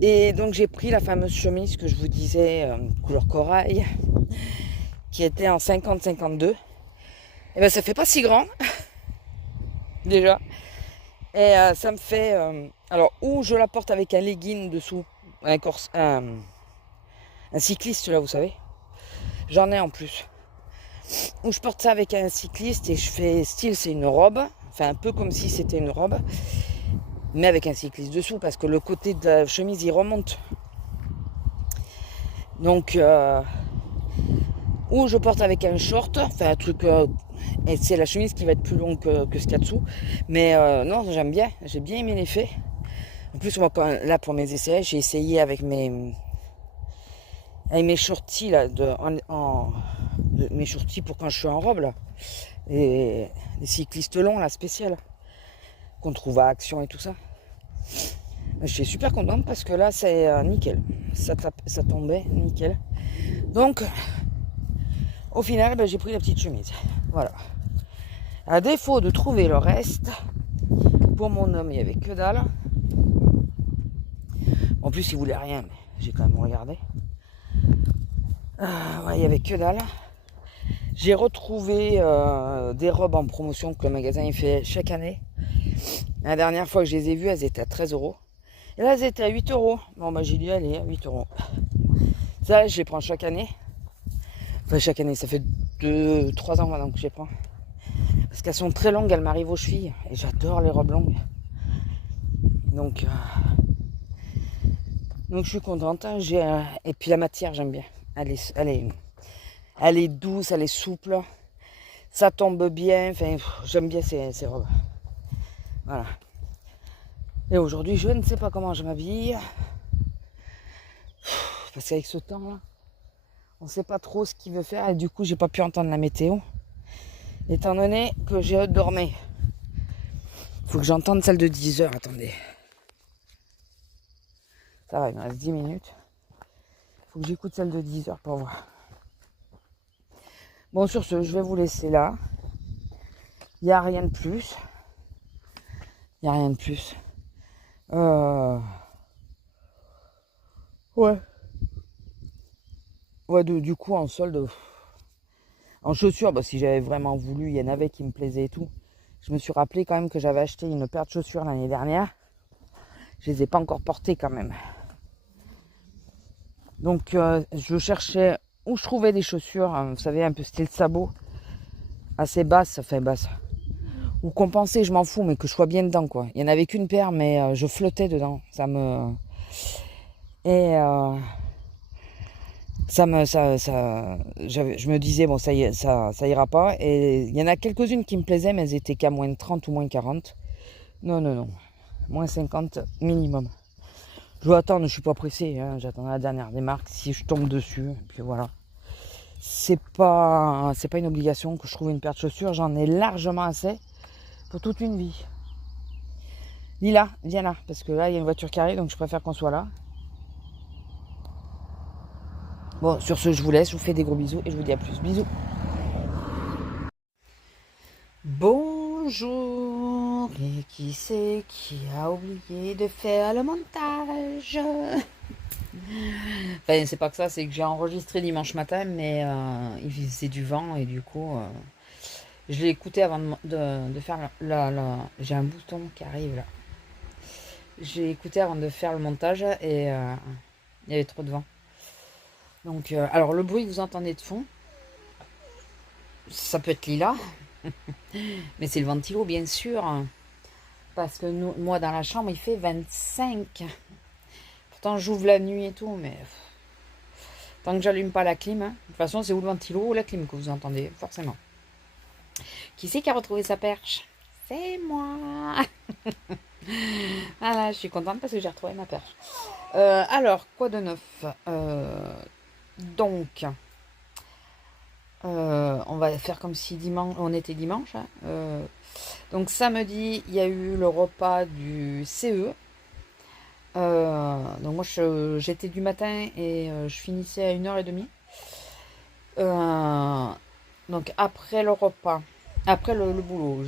Et donc, j'ai pris la fameuse chemise que je vous disais, couleur corail, qui était en 50-52. Et ça fait pas si grand, déjà. Et ça me fait... alors, ou je la porte avec un legging dessous, un cycliste, là, vous savez. J'en ai en plus. Ou je porte ça avec un cycliste et je fais style, c'est une robe. Enfin, un peu comme si c'était une robe. Mais avec un cycliste dessous, parce que le côté de la chemise, il remonte. Donc, ou je porte avec un short, enfin un truc... et c'est la chemise qui va être plus longue que ce qu'il y a dessous. Mais non, j'aime bien. J'ai bien aimé l'effet. En plus, moi, là, pour mes essais, j'ai essayé avec mes shorties, là, mes shorties pour quand je suis en robe, là. Et les cyclistes longs, là, spécial. Qu'on trouve à Action et tout ça. Je suis super contente parce que là, c'est nickel. Ça tombait nickel. Donc, au final, j'ai pris la petite chemise. Voilà. À défaut de trouver le reste, pour mon homme, il n'y avait que dalle. En plus, il voulait rien, mais j'ai quand même regardé. Il n'y avait que dalle. J'ai retrouvé des robes en promotion que le magasin fait chaque année. La dernière fois que je les ai vues, elles étaient à 13 €. Et là, elles étaient à 8 €. Bon, j'ai dit, allez, à 8 €. Ça, je les prends chaque année. Enfin, chaque année, ça fait 2-3 ans maintenant que je les prends. Parce qu'elles sont très longues, elles m'arrivent aux chevilles. Et j'adore les robes longues. Donc je suis contente. Hein. Et puis la matière, j'aime bien. Elle est douce, elle est souple. Ça tombe bien. Enfin, j'aime bien ces robes. Voilà. Et aujourd'hui, je ne sais pas comment je m'habille. Parce qu'avec ce temps-là, on ne sait pas trop ce qu'il veut faire. Et du coup, j'ai pas pu entendre la météo. Étant donné que j'ai dormi. Il faut que j'entende celle de 10 heures. Attendez. Ça va, il me reste 10 minutes. Il faut que j'écoute celle de 10 heures pour voir. Bon, sur ce, je vais vous laisser là. Il n'y a rien de plus. Il n'y a rien de plus. Ouais. Ouais, du coup, en solde... En chaussures, si j'avais vraiment voulu, il y en avait qui me plaisaient et tout. Je me suis rappelé quand même que j'avais acheté une paire de chaussures l'année dernière. Je les ai pas encore portées quand même. Donc, je cherchais où je trouvais des chaussures, vous savez, un peu style sabot, assez basses, ou compensées, je m'en fous, mais que je sois bien dedans, quoi. Il n'y en avait qu'une paire, mais je flottais dedans. Je me disais, bon, ça ira pas. Et il y en a quelques-unes qui me plaisaient, mais elles étaient qu'à moins de 30 ou moins 40. Non. Moins 50 minimum. Je dois attendre, je suis pas pressé. Hein. J'attends la dernière des marques. Si je tombe dessus, et puis voilà. C'est pas une obligation que je trouve une paire de chaussures. J'en ai largement assez pour toute une vie. Lila, viens là. Parce que là, il y a une voiture qui arrive, donc je préfère qu'on soit là. Bon, sur ce, je vous laisse, je vous fais des gros bisous et je vous dis à plus. Bisous. Bonjour, et qui c'est qui a oublié de faire le montage? Enfin, c'est pas que ça, c'est que j'ai enregistré dimanche matin, mais il faisait du vent et du coup, je l'ai écouté avant de faire j'ai un bouton qui arrive là. J'ai écouté avant de faire le montage et il y avait trop de vent. Donc, alors le bruit que vous entendez de fond, ça peut être lilas, mais c'est le ventilo bien sûr, parce que moi dans la chambre il fait 25. Pourtant j'ouvre la nuit et tout, mais tant que j'allume pas la clim, de toute façon c'est ou le ventilo ou la clim que vous entendez, forcément. Qui c'est qui a retrouvé sa perche? C'est moi. Voilà, je suis contente parce que j'ai retrouvé ma perche. Alors, quoi de neuf? Donc, on va faire comme si dimanche, on était dimanche. Hein. Donc samedi, il y a eu le repas du CE. Donc moi, j'étais du matin et je finissais à 1h30. Donc après le repas, après le boulot,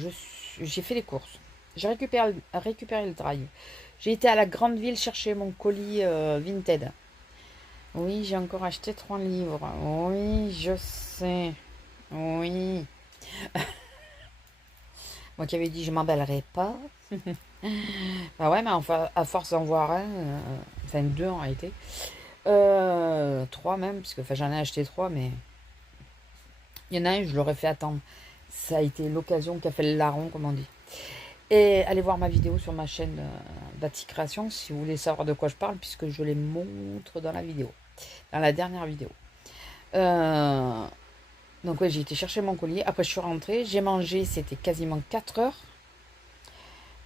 j'ai fait les courses. J'ai récupéré le drive. J'ai été à la grande ville chercher mon colis Vinted. Oui, j'ai encore acheté 3 livres. Oui, je sais. Oui. Moi qui avais dit je m'emballerais pas. Bah ouais, mais enfin, à force d'en voir un, enfin deux en réalité. Trois même, parce que enfin, j'en ai acheté trois, mais il y en a un, je l'aurais fait attendre. Ça a été l'occasion qui a fait le larron, comme on dit. Et allez voir ma vidéo sur ma chaîne Bati Création si vous voulez savoir de quoi je parle, puisque je les montre dans la vidéo, dans la dernière vidéo. Donc ouais, j'ai été chercher mon colis. Après, je suis rentrée, j'ai mangé, c'était quasiment 4 heures.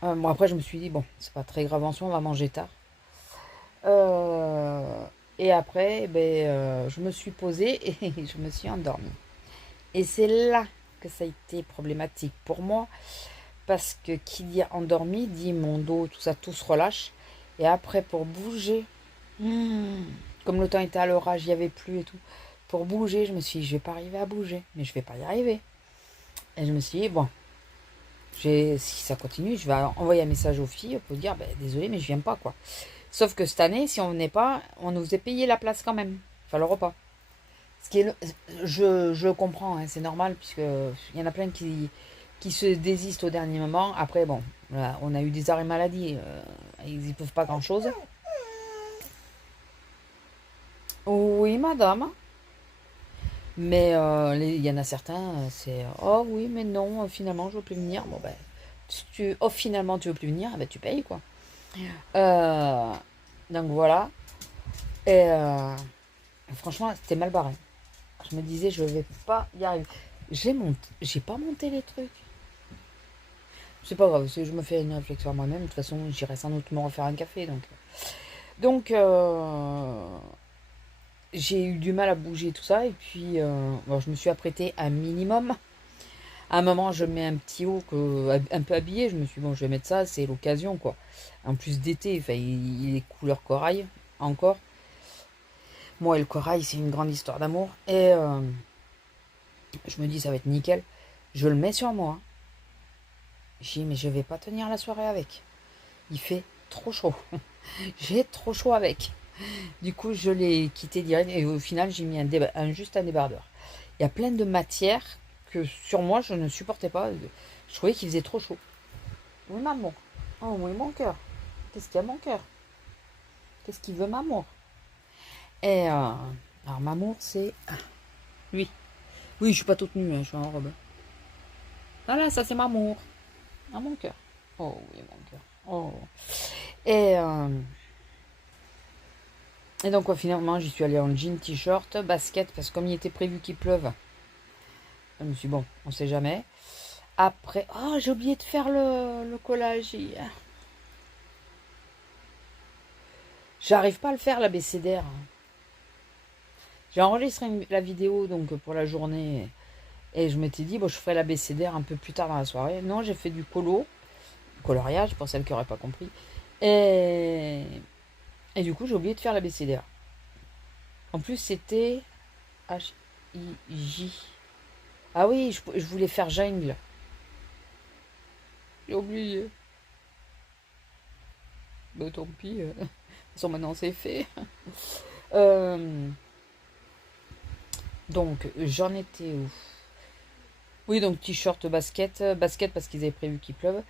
Bon, après, je me suis dit, bon, c'est pas très grave en soi, on va manger tard. Et après, je me suis posée et je me suis endormie. Et c'est là que ça a été problématique pour moi. Parce que qui dit endormi dit mon dos, tout ça, tout se relâche. Et après, pour bouger, comme le temps était à l'orage, il n'y avait plus et tout. Pour bouger, je me suis dit, je vais pas arriver à bouger. Mais je vais pas y arriver. Et je me suis dit, bon, si ça continue, je vais envoyer un message aux filles pour dire, désolé, mais je viens pas, quoi. Sauf que cette année, si on venait pas, on nous faisait payer la place quand même. Enfin, le repas. Ce qui est, je comprends, hein, c'est normal, puisque il y en a plein qui se désistent au dernier moment. Après, bon, là, on a eu des arrêts maladie, ils n'y peuvent pas grand-chose. Oui, madame. Mais il y en a certains, c'est oh oui, mais non, finalement, je veux plus venir. Bon, ben, si finalement, tu veux plus venir, ben, tu payes, quoi. Euh, donc voilà. Et franchement, c'était mal barré. Je me disais, je vais pas y arriver. J'ai pas monté les trucs. C'est pas grave, je me fais une réflexion à moi-même. De toute façon, j'irai sans doute me refaire un café. Donc j'ai eu du mal à bouger tout ça. Et puis, bon, je me suis apprêtée un minimum. À un moment, je mets un petit haut un peu habillé. Je me suis dit, bon, je vais mettre ça, c'est l'occasion, quoi. En plus d'été, enfin, il est couleur corail, encore. Moi et le corail, c'est une grande histoire d'amour. Et je me dis, ça va être nickel. Je le mets sur moi. J'ai dit, mais je vais pas tenir la soirée avec. Il fait trop chaud. J'ai trop chaud avec. Du coup, je l'ai quitté direct. Et au final, j'ai mis juste un débardeur. Il y a plein de matières que sur moi, je ne supportais pas. Je trouvais qu'il faisait trop chaud. Oui, maman. Oh, oui, mon cœur. Qu'est-ce qu'il y a, mon cœur? Qu'est-ce qu'il veut, maman? Et alors, maman, c'est lui. Oui, je suis pas toute nue, hein, je suis en robe. Voilà, ça, c'est maman. Ah, mon cœur. Oh, oui, mon cœur. Oh. Et, et donc, finalement, j'y suis allée en jean, t-shirt, basket, parce que comme il était prévu qu'il pleuve, je me suis dit, bon, on sait jamais. Après, oh, j'ai oublié de faire le collage hier. J'arrive pas à le faire, l'abécédaire. J'ai enregistré la vidéo donc pour la journée et je m'étais dit, bon, je ferai l'abécédaire un peu plus tard dans la soirée. Non, j'ai fait du coloriage, pour celles qui n'auraient pas compris. Et du coup, j'ai oublié de faire l'abécédaire. En plus, c'était H-I-J. Ah oui, je voulais faire jungle. J'ai oublié. Bah tant pis. De toute façon, maintenant c'est fait. Euh, donc, j'en étais où? Oui, donc t-shirt, basket. Basket parce qu'ils avaient prévu qu'il pleuve.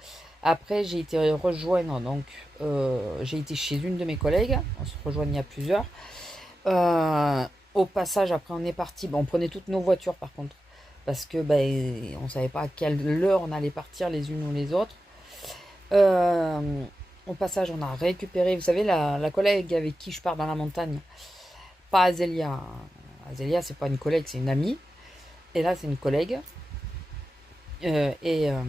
Après, j'ai été rejoindre. Donc, j'ai été chez une de mes collègues. On se rejoignait à plusieurs. Euh, Au passage, après, on est parti. Bon, on prenait toutes nos voitures par contre. Parce que ben, on savait pas à quelle heure on allait partir les unes ou les autres. Euh, Au passage, on a récupéré, vous savez, la collègue avec qui je pars dans la montagne. Pas Azélia. Azélia, c'est pas une collègue, c'est une amie. Et là, c'est une collègue. Euh, et euh,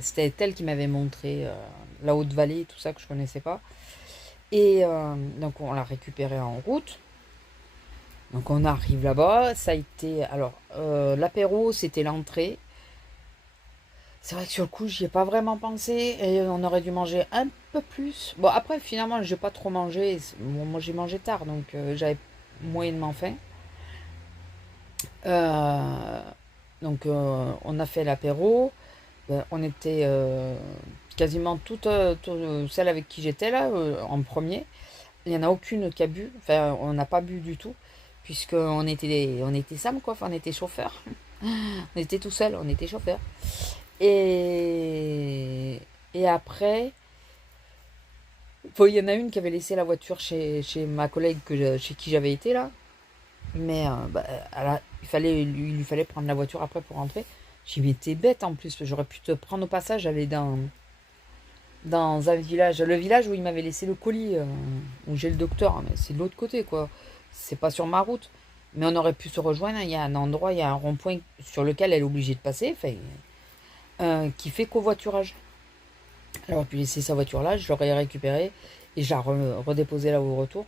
C'était elle qui m'avait montré la Haute-Vallée, tout ça que je connaissais pas. Et donc, on l'a récupérée en route. Donc, on arrive là-bas. Ça a été. Alors, l'apéro, c'était l'entrée. C'est vrai que sur le coup, j'y ai pas vraiment pensé et on aurait dû manger un peu plus. Bon, après, finalement, j'ai pas trop mangé. Bon, moi, j'ai mangé tard, donc j'avais moyennement faim. Euh, on a fait l'apéro. On était quasiment toutes celles avec qui j'étais là, en premier. Il y en a aucune qui a bu. Enfin, on n'a pas bu du tout, on était Sam, quoi. Enfin, on était chauffeurs. On était tout seuls, on était chauffeurs. Et, et après, il y en a une qui avait laissé la voiture chez ma collègue chez qui j'avais été là. Mais bah, il lui fallait prendre la voiture après pour rentrer. J'ai dit, mais t'es bête en plus, j'aurais pu te prendre au passage, aller dans un village. Le village où il m'avait laissé le colis, où j'ai le docteur, hein, mais c'est de l'autre côté quoi. C'est pas sur ma route. Mais on aurait pu se rejoindre, il y a un endroit, il y a un rond-point sur lequel elle est obligée de passer, enfin, qui fait covoiturage. Elle aurait pu laisser sa voiture là, je l'aurais récupérée et je la redéposée là au retour.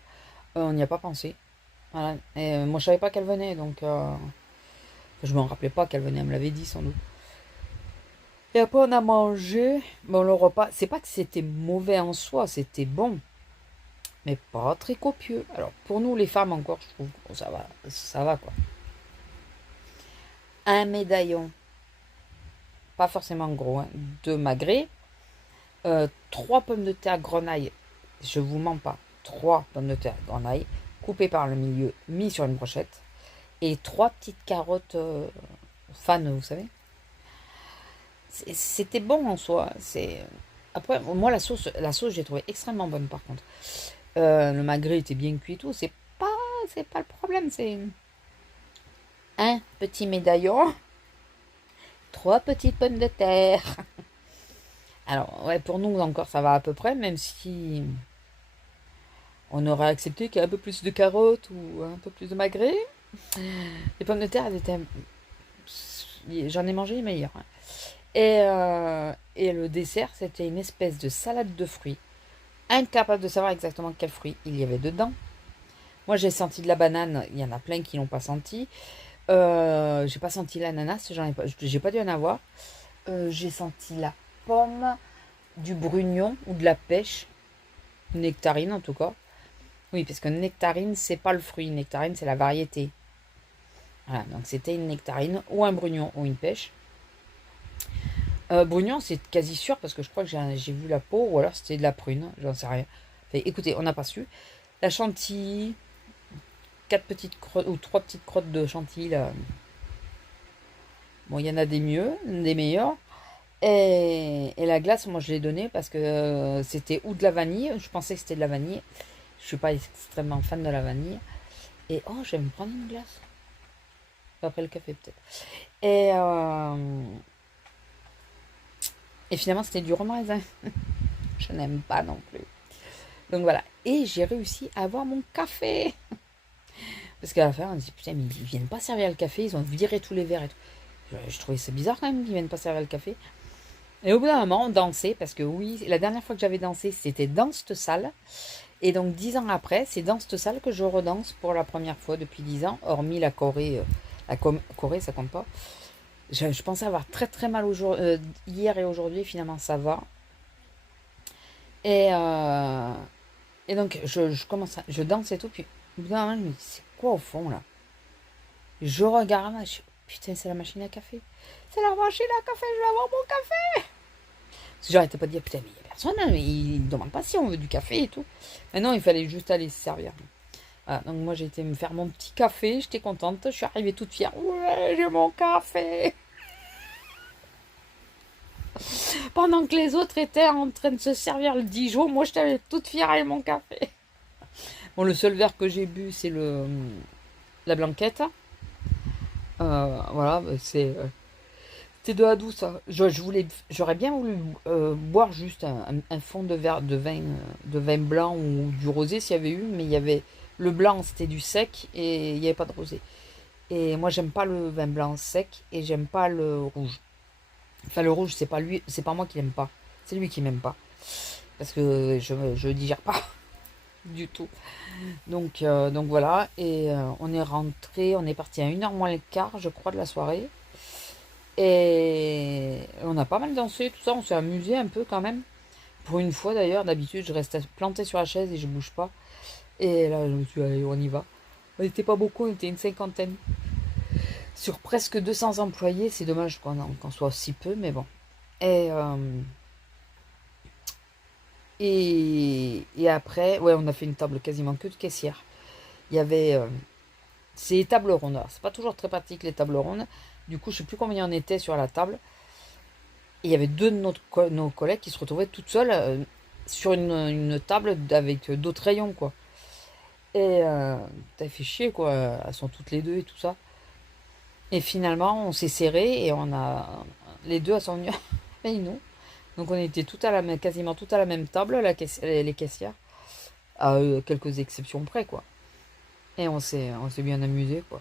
On n'y a pas pensé. Voilà. Et moi je savais pas qu'elle venait, donc je m'en rappelais pas qu'elle venait, elle me l'avait dit sans doute. Et après on a mangé. Bon, le repas, c'est pas que c'était mauvais en soi, c'était bon, mais pas très copieux. Alors pour nous les femmes encore, je trouve que ça va quoi. Un médaillon, pas forcément gros, hein, de magret. Trois pommes de terre grenaille, je vous mens pas, trois pommes de terre grenaille, coupées par le milieu, mis sur une brochette, et trois petites carottes fan, vous savez. C'était bon en soi. Après, moi, la sauce, j'ai trouvé extrêmement bonne par contre. Le magret était bien cuit et tout. C'est pas le problème. C'est un petit médaillon, trois petites pommes de terre. Alors, ouais, pour nous encore, ça va à peu près, même si on aurait accepté qu'il y ait un peu plus de carottes ou un peu plus de magret. Les pommes de terre, elles étaient. J'en ai mangé les meilleures, hein. Et le dessert, c'était une espèce de salade de fruits. Incapable de savoir exactement quel fruit il y avait dedans. Moi, j'ai senti de la banane. Il y en a plein qui l'ont pas senti. J'ai pas senti l'ananas. J'ai pas dû en avoir. J'ai senti la pomme, du brugnon ou de la pêche. Nectarine en tout cas. Oui, parce que nectarine, c'est pas le fruit. Nectarine, c'est la variété. Voilà, donc c'était une nectarine ou un brugnon ou une pêche. Brugnon, c'est quasi sûr parce que je crois que j'ai vu la peau ou alors c'était de la prune, j'en sais rien. Enfin, écoutez, on n'a pas su. La chantilly, quatre petites crottes ou trois petites crottes de chantilly là. Bon, il y en a des mieux, des meilleurs. Et la glace, moi je l'ai donnée parce que c'était ou de la vanille. Je pensais que c'était de la vanille. Je suis pas extrêmement fan de la vanille. Et oh, je vais me prendre une glace. Après le café peut-être. Et, euh, et finalement, c'était du rhum raisin. Je n'aime pas non plus. Donc voilà. Et j'ai réussi à avoir mon café. Parce qu'à la fin, on dit putain, mais ils viennent pas servir le café, ils ont viré tous les verres et tout. Je trouvais ça bizarre quand même qu'ils viennent pas servir le café. Et au bout d'un moment, on dansait, parce que oui, la dernière fois que j'avais dansé, c'était dans cette salle. Et donc 10 ans après, c'est dans cette salle que je redanse pour la première fois depuis 10 ans, hormis la Corée. Corée, ça compte pas. Je pensais avoir très très mal hier et aujourd'hui, finalement ça va. Et, Et donc, je commence je danse et tout, puis au bout d'un moment, je me dis, c'est quoi au fond, là? Je regarde, je dis, putain, c'est la machine à café. C'est la machine à café, je vais avoir mon café. Parce que j'arrêtais pas de dire, putain, mais il n'y a personne, hein, il ne demande pas si on veut du café et tout. Maintenant, il fallait juste aller se servir. Voilà, donc moi, j'ai été me faire mon petit café, j'étais contente, je suis arrivée toute fière. Ouais, j'ai mon café. Pendant que les autres étaient en train de se servir le Dijon, moi, j'étais toute fière avec mon café. Bon, le seul verre que j'ai bu, c'est la blanquette. Voilà, c'était de la douce, ça. J'aurais bien voulu boire juste un fond de verre de vin blanc ou du rosé s'il y avait eu, mais il y avait le blanc, c'était du sec et il n'y avait pas de rosé. Et moi, j'aime pas le vin blanc sec et j'aime pas le rouge. Enfin, le rouge, c'est pas lui, c'est pas moi qui l'aime pas, c'est lui qui m'aime pas, parce que je digère pas du tout. Donc voilà, et on est rentré, on est parti à 1h moins le quart, je crois, de la soirée. Et on a pas mal dansé, tout ça, on s'est amusé un peu quand même. Pour une fois d'ailleurs, d'habitude je reste plantée sur la chaise et je bouge pas. Et là je me suis dit, allez, on y va. On n'était pas beaucoup, on était une cinquantaine. Sur presque 200 employés, c'est dommage qu'on soit si peu, mais bon. Et, euh, et après, ouais, on a fait une table quasiment que de caissières. Il y avait. C'est les tables rondes. Alors, c'est pas toujours très pratique les tables rondes. Du coup, je sais plus combien on était sur la table. Et il y avait deux de nos collègues qui se retrouvaient toutes seules sur une table avec d'autres rayons, quoi. Et t'as fait chier, quoi. Elles sont toutes les deux et tout ça. Et finalement, on s'est serré et on a. Les deux, elles sont venues avec nous. Donc on était quasiment toutes à la même table, les caissières. À quelques exceptions près, quoi. Et on s'est bien amusé, quoi.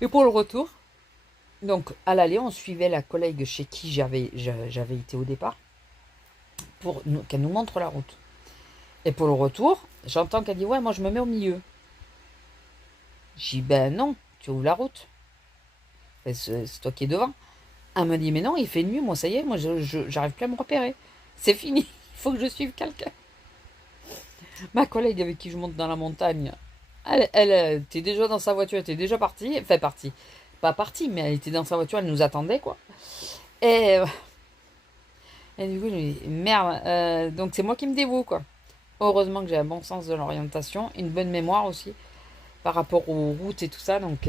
Et pour le retour, donc à l'aller, on suivait la collègue chez qui j'avais été au départ pour qu'elle nous montre la route. Et pour le retour, j'entends qu'elle dit ouais, moi je me mets au milieu. J'ai dit ben non, tu ouvres la route. C'est toi qui es devant. Elle me dit mais non, il fait nuit, moi ça y est, moi j'arrive plus à me repérer. C'est fini, il faut que je suive quelqu'un. Ma collègue avec qui je monte dans la montagne, elle était déjà dans sa voiture, elle était déjà partie, enfin partie. Pas partie, mais elle était dans sa voiture, elle nous attendait quoi. Et, euh, et du coup, je lui dis merde, donc c'est moi qui me dévoue quoi. Heureusement que j'ai un bon sens de l'orientation, une bonne mémoire aussi par rapport aux routes et tout ça, donc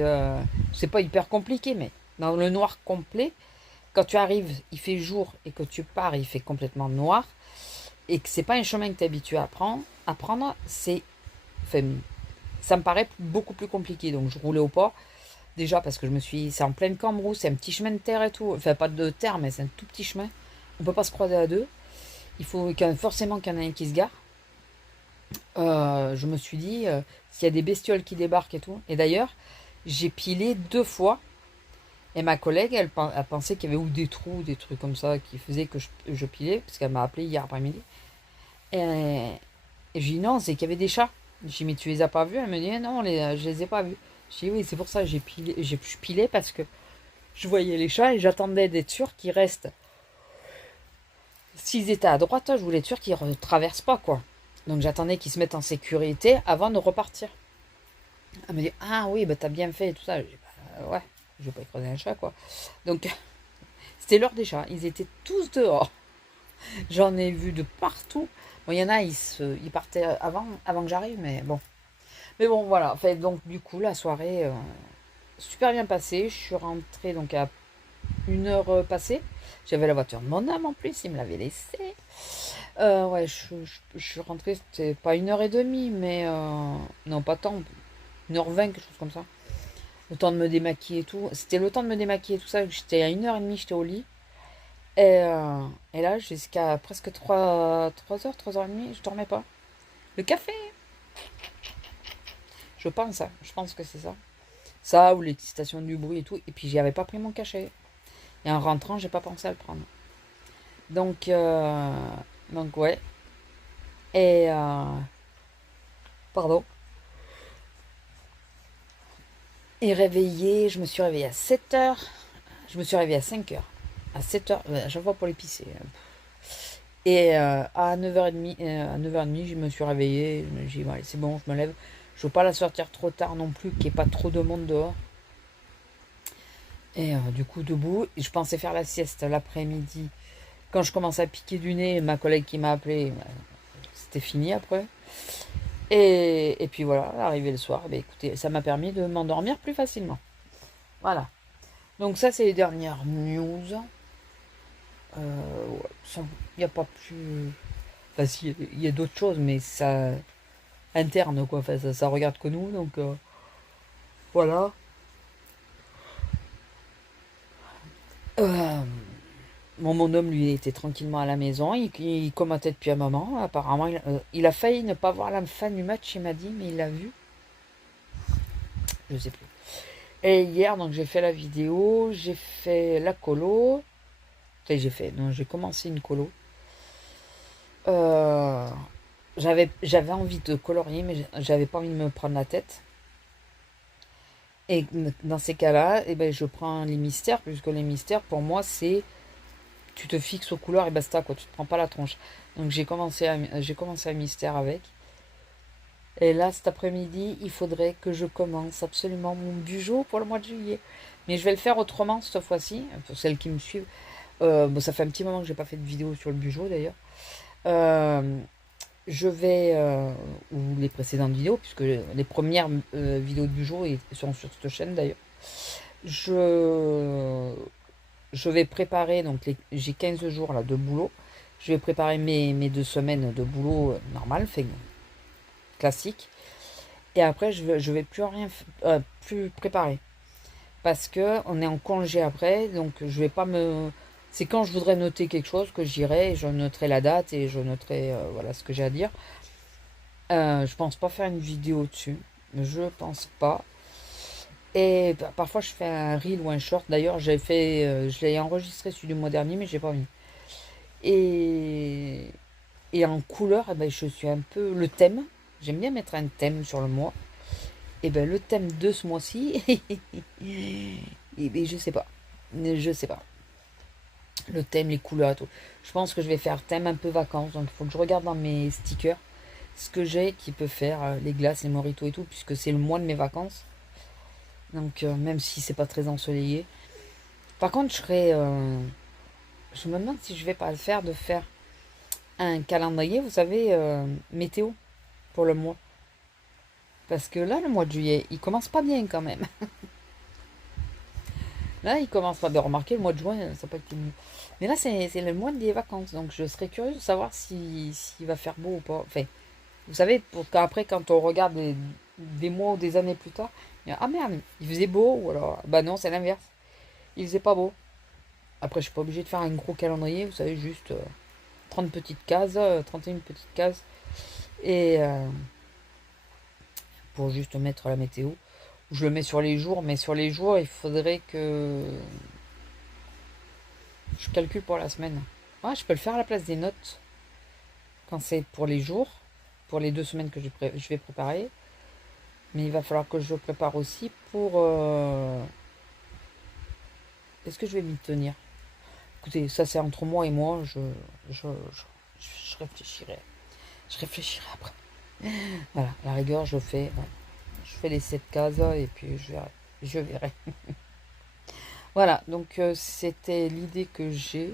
c'est pas hyper compliqué, mais dans le noir complet, quand tu arrives, il fait jour et que tu pars, il fait complètement noir et que c'est pas un chemin que tu es habitué à prendre, enfin, ça me paraît beaucoup plus compliqué. Donc je roulais au pas. Déjà parce que c'est en pleine Cambrousse, c'est un petit chemin de terre et tout. Enfin pas de terre, mais c'est un tout petit chemin. On peut pas se croiser à deux. Il faut forcément qu'il y en ait un qui se gare. Je me suis dit, s'il y a des bestioles qui débarquent et tout. Et d'ailleurs, j'ai pilé 2 fois. Et ma collègue, elle pensait qu'il y avait ou des trous, ou des trucs comme ça qui faisaient que je pilais, parce qu'elle m'a appelé hier après-midi. Et, et j'ai dit non, c'est qu'il y avait des chats. J'ai dit mais tu les as pas vus? Elle me dit non, je les ai pas vus. J'ai dit oui, c'est pour ça que je pilais parce que je voyais les chats et j'attendais d'être sûr qu'ils restent. S'ils étaient à droite, je voulais être sûr qu'ils ne traversent pas quoi. Donc j'attendais qu'ils se mettent en sécurité avant de repartir. Elle me dit ah oui, bah t'as bien fait et tout ça. J'ai dit bah ouais, je vais pas écraser un chat quoi. Donc c'était l'heure des chats. Ils étaient tous dehors. J'en ai vu de partout. Bon, il y en a, ils partaient avant que j'arrive, mais bon. Mais bon, voilà. Fait, donc, du coup, la soirée, super bien passée. Je suis rentrée donc à 1h passée. J'avais la voiture de mon homme en plus, il me l'avait laissée. Ouais, je suis rentrée, c'était pas 1h30, mais non, pas tant. 1h20, quelque chose comme ça. Le temps de me démaquiller et tout. C'était le temps de me démaquiller et tout ça. J'étais à 1h30, j'étais au lit. Et là, jusqu'à presque 3h, 3h30, je dormais pas. Le café, je pense, hein, je pense que c'est ça. Ça, ou l'excitation du bruit et tout. Et puis, j'y avais pas pris mon cachet. Et en rentrant, j'ai pas pensé à le prendre. Donc, ouais. Et, pardon. Et réveillée, je me suis réveillée à 7h. Je me suis réveillée à 5h. À 7h, à chaque fois pour l'épicer. Et à 9h30, je me suis réveillée. Je me suis dit, bon, allez, c'est bon, je me lève. Je veux pas la sortir trop tard non plus, qu'il n'y ait pas trop de monde dehors. Et du coup, debout, je pensais faire la sieste l'après-midi. Quand je commence à piquer du nez, ma collègue qui m'a appelé, c'était fini après. Et puis voilà, arrivé le soir, bah, écoutez, ça m'a permis de m'endormir plus facilement. Voilà. Donc ça, c'est les dernières news. Il n'y a pas plus... Enfin, si, il y a d'autres choses, mais ça... interne, quoi. Enfin, ça regarde que nous, donc... voilà. Euh, mon homme, lui, était tranquillement à la maison. Il commentait depuis un moment. Apparemment, il a failli ne pas voir la fin du match, il m'a dit, mais il l'a vu. Je sais plus. Et hier, donc, j'ai fait la vidéo, j'ai fait la colo. Enfin, non, j'ai commencé une colo. Euh, j'avais envie de colorier, mais j'avais pas envie de me prendre la tête. Et dans ces cas-là, eh ben, je prends les mystères, puisque les mystères, pour moi, c'est tu te fixes aux couleurs et basta, quoi. Tu te prends pas la tronche. Donc j'ai commencé un mystère avec. Et là, cet après-midi, il faudrait que je commence absolument mon bijou pour le mois de juillet. Mais je vais le faire autrement cette fois-ci, pour celles qui me suivent. Bon, ça fait un petit moment que j'ai pas fait de vidéo sur le bijou d'ailleurs. Euh, je vais, ou les précédentes vidéos, puisque les premières vidéos de bijou sont sur cette chaîne d'ailleurs. Je, je vais préparer, donc j'ai 15 jours là de boulot. Je vais préparer mes 2 semaines de boulot normal, fait classique. Et après, je vais plus rien, plus préparer. Parce que on est en congé après, donc je vais pas me... C'est quand je voudrais noter quelque chose que j'irai, je noterai la date et je noterai voilà ce que j'ai à dire. Je pense pas faire une vidéo dessus. Je pense pas. Et parfois je fais un reel ou un short. D'ailleurs, je l'ai enregistré celui du mois dernier, mais j'ai pas mis. Et, et en couleur, eh ben, je suis un peu le thème. J'aime bien mettre un thème sur le mois. Et ben le thème de ce mois-ci, et ben je sais pas. Je sais pas. Le thème, les couleurs, tout. Je pense que je vais faire thème un peu vacances. Donc il faut que je regarde dans mes stickers ce que j'ai qui peut faire les glaces, les mojitos et tout, puisque c'est le mois de mes vacances. Donc même si c'est pas très ensoleillé. Par contre, je me demande si je vais pas le faire de faire un calendrier, vous savez, météo pour le mois. Parce que là, le mois de juillet, il commence pas bien quand même. Là, il commence pas bien. Remarquez, le mois de juin, ça n'a pas été mieux. Mais là, c'est le mois des vacances. Donc, je serais curieuse de savoir s'il va faire beau ou pas. Enfin, vous savez, pour qu'après, quand on regarde des mois ou des années plus tard, ah merde, il faisait beau. Ou alors, bah non, c'est l'inverse. Il faisait pas beau. Après, je suis pas obligée de faire un gros calendrier. Vous savez, juste 30 petites cases, 31 petites cases. Et pour juste mettre la météo. Je le mets sur les jours, mais sur les jours, il faudrait que je calcule pour la semaine. Ah, je peux le faire à la place des notes quand c'est pour les jours, pour les 2 semaines que je vais préparer. Mais il va falloir que je prépare aussi pour... Est-ce que je vais m'y tenir? Écoutez, ça c'est entre moi et moi, je réfléchirai. Je réfléchirai après. Voilà, à la rigueur, voilà. Je fais les 7 cases et puis je verrai. Je verrai. Voilà, donc c'était l'idée que j'ai.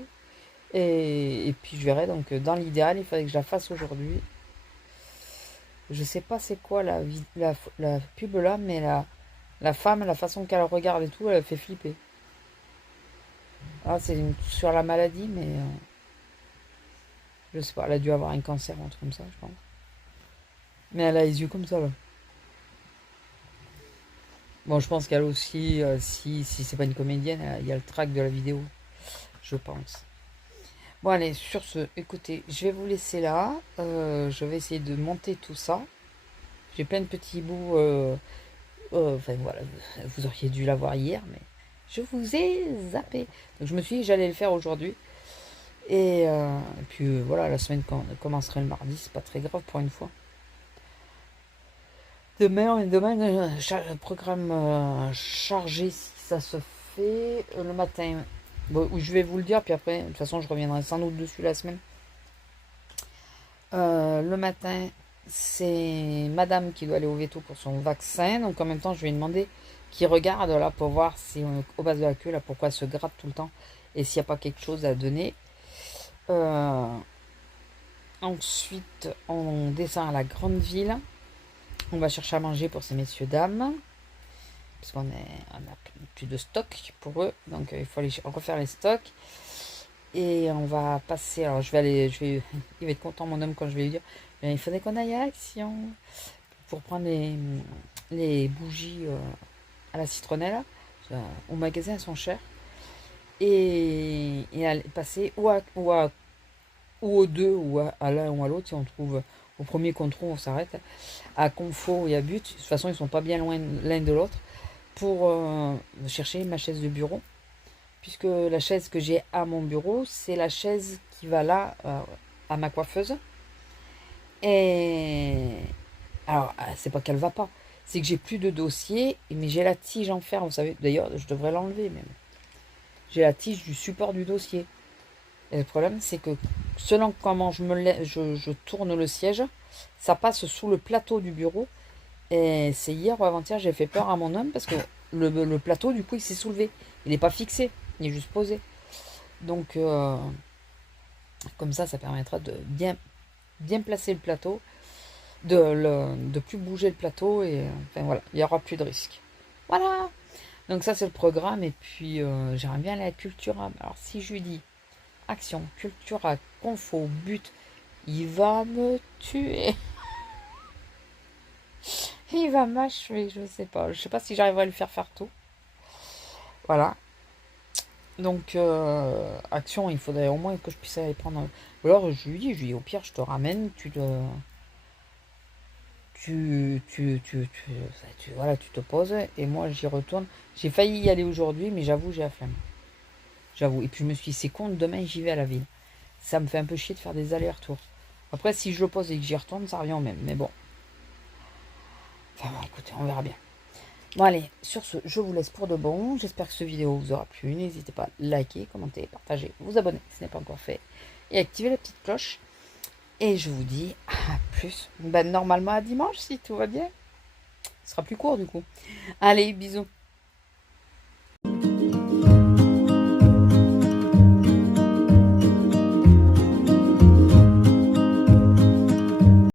Et puis je verrai, donc dans l'idéal, il fallait que je la fasse aujourd'hui. Je sais pas c'est quoi la pub là, mais la femme, la façon qu'elle regarde et tout, elle fait flipper. Ah, sur la maladie, mais je sais pas, elle a dû avoir un cancer ou un truc comme ça, je pense. Mais elle a les yeux comme ça là. Bon, je pense qu'elle aussi, si c'est pas une comédienne, il y a le track de la vidéo, je pense. Bon, allez, sur ce, écoutez, je vais vous laisser là. Je vais essayer de monter tout ça. J'ai plein de petits bouts. Enfin voilà, vous auriez dû l'avoir hier, mais je vous ai zappé. Donc je me suis dit que j'allais le faire aujourd'hui. Et puis voilà, la semaine commencerait le mardi, c'est pas très grave pour une fois. Demain, programme chargé si ça se fait le matin. Bon, je vais vous le dire, puis après, de toute façon, je reviendrai sans doute dessus la semaine. Le matin, c'est madame qui doit aller au veto pour son vaccin. Donc en même temps, je vais lui demander qu'il regarde là pour voir si au bas de la queue, là, pourquoi elle se gratte tout le temps et s'il n'y a pas quelque chose à donner. Euh, Ensuite, on descend à la grande ville. On va chercher à manger pour ces messieurs dames. Parce qu'on a plus de stock pour eux. Donc il faut aller refaire les stocks. Et on va passer. Alors il va être content mon homme quand je vais lui dire. Mais il faudrait qu'on aille à Action pour prendre les bougies à la citronnelle. Au magasin, elles sont chères. Et aller passer ou aux deux, ou à l'un ou à l'autre, si on trouve au premier qu'on trouve, on s'arrête. À Confo et à But, de toute façon, ils sont pas bien loin l'un de l'autre, pour chercher ma chaise de bureau. Puisque la chaise que j'ai à mon bureau, c'est la chaise qui va là, à ma coiffeuse. Et alors, c'est pas qu'elle va pas, c'est que j'ai plus de dossier, mais j'ai la tige en fer, vous savez, d'ailleurs, je devrais l'enlever même. J'ai la tige du support du dossier. Et le problème, c'est que selon comment je tourne le siège, ça passe sous le plateau du bureau. Et c'est hier ou avant-hier, j'ai fait peur à mon homme parce que le plateau, du coup, il s'est soulevé. Il n'est pas fixé, il est juste posé. Donc, comme ça permettra de bien placer le plateau, de plus bouger le plateau. Et enfin voilà, il n'y aura plus de risque. Voilà. Donc ça, c'est le programme. Et puis, j'aimerais bien aller à Cultura. Alors, si je lui dis Action, Cultura, Confo, But, il va me tuer. Il va m'achever, je sais pas. Je sais pas si j'arriverai à lui faire tout. Voilà. Donc, Action, il faudrait au moins que je puisse aller prendre. Ou alors, je lui dis, au pire, je te ramène, voilà, tu te poses, et moi, j'y retourne. J'ai failli y aller aujourd'hui, mais j'avoue, j'ai la flemme. J'avoue. Et puis, je me suis dit, c'est con, demain, j'y vais à la ville. Ça me fait un peu chier de faire des allers-retours. Après, si je le pose et que j'y retourne, ça revient au même. Mais bon. Enfin, bon, écoutez, on verra bien. Bon, allez, sur ce, je vous laisse pour de bon. J'espère que cette vidéo vous aura plu. N'hésitez pas à liker, commenter, partager, vous abonner si ce n'est pas encore fait. Et activer la petite cloche. Et je vous dis à plus. Ben, normalement à dimanche, si tout va bien. Ce sera plus court du coup. Allez, bisous.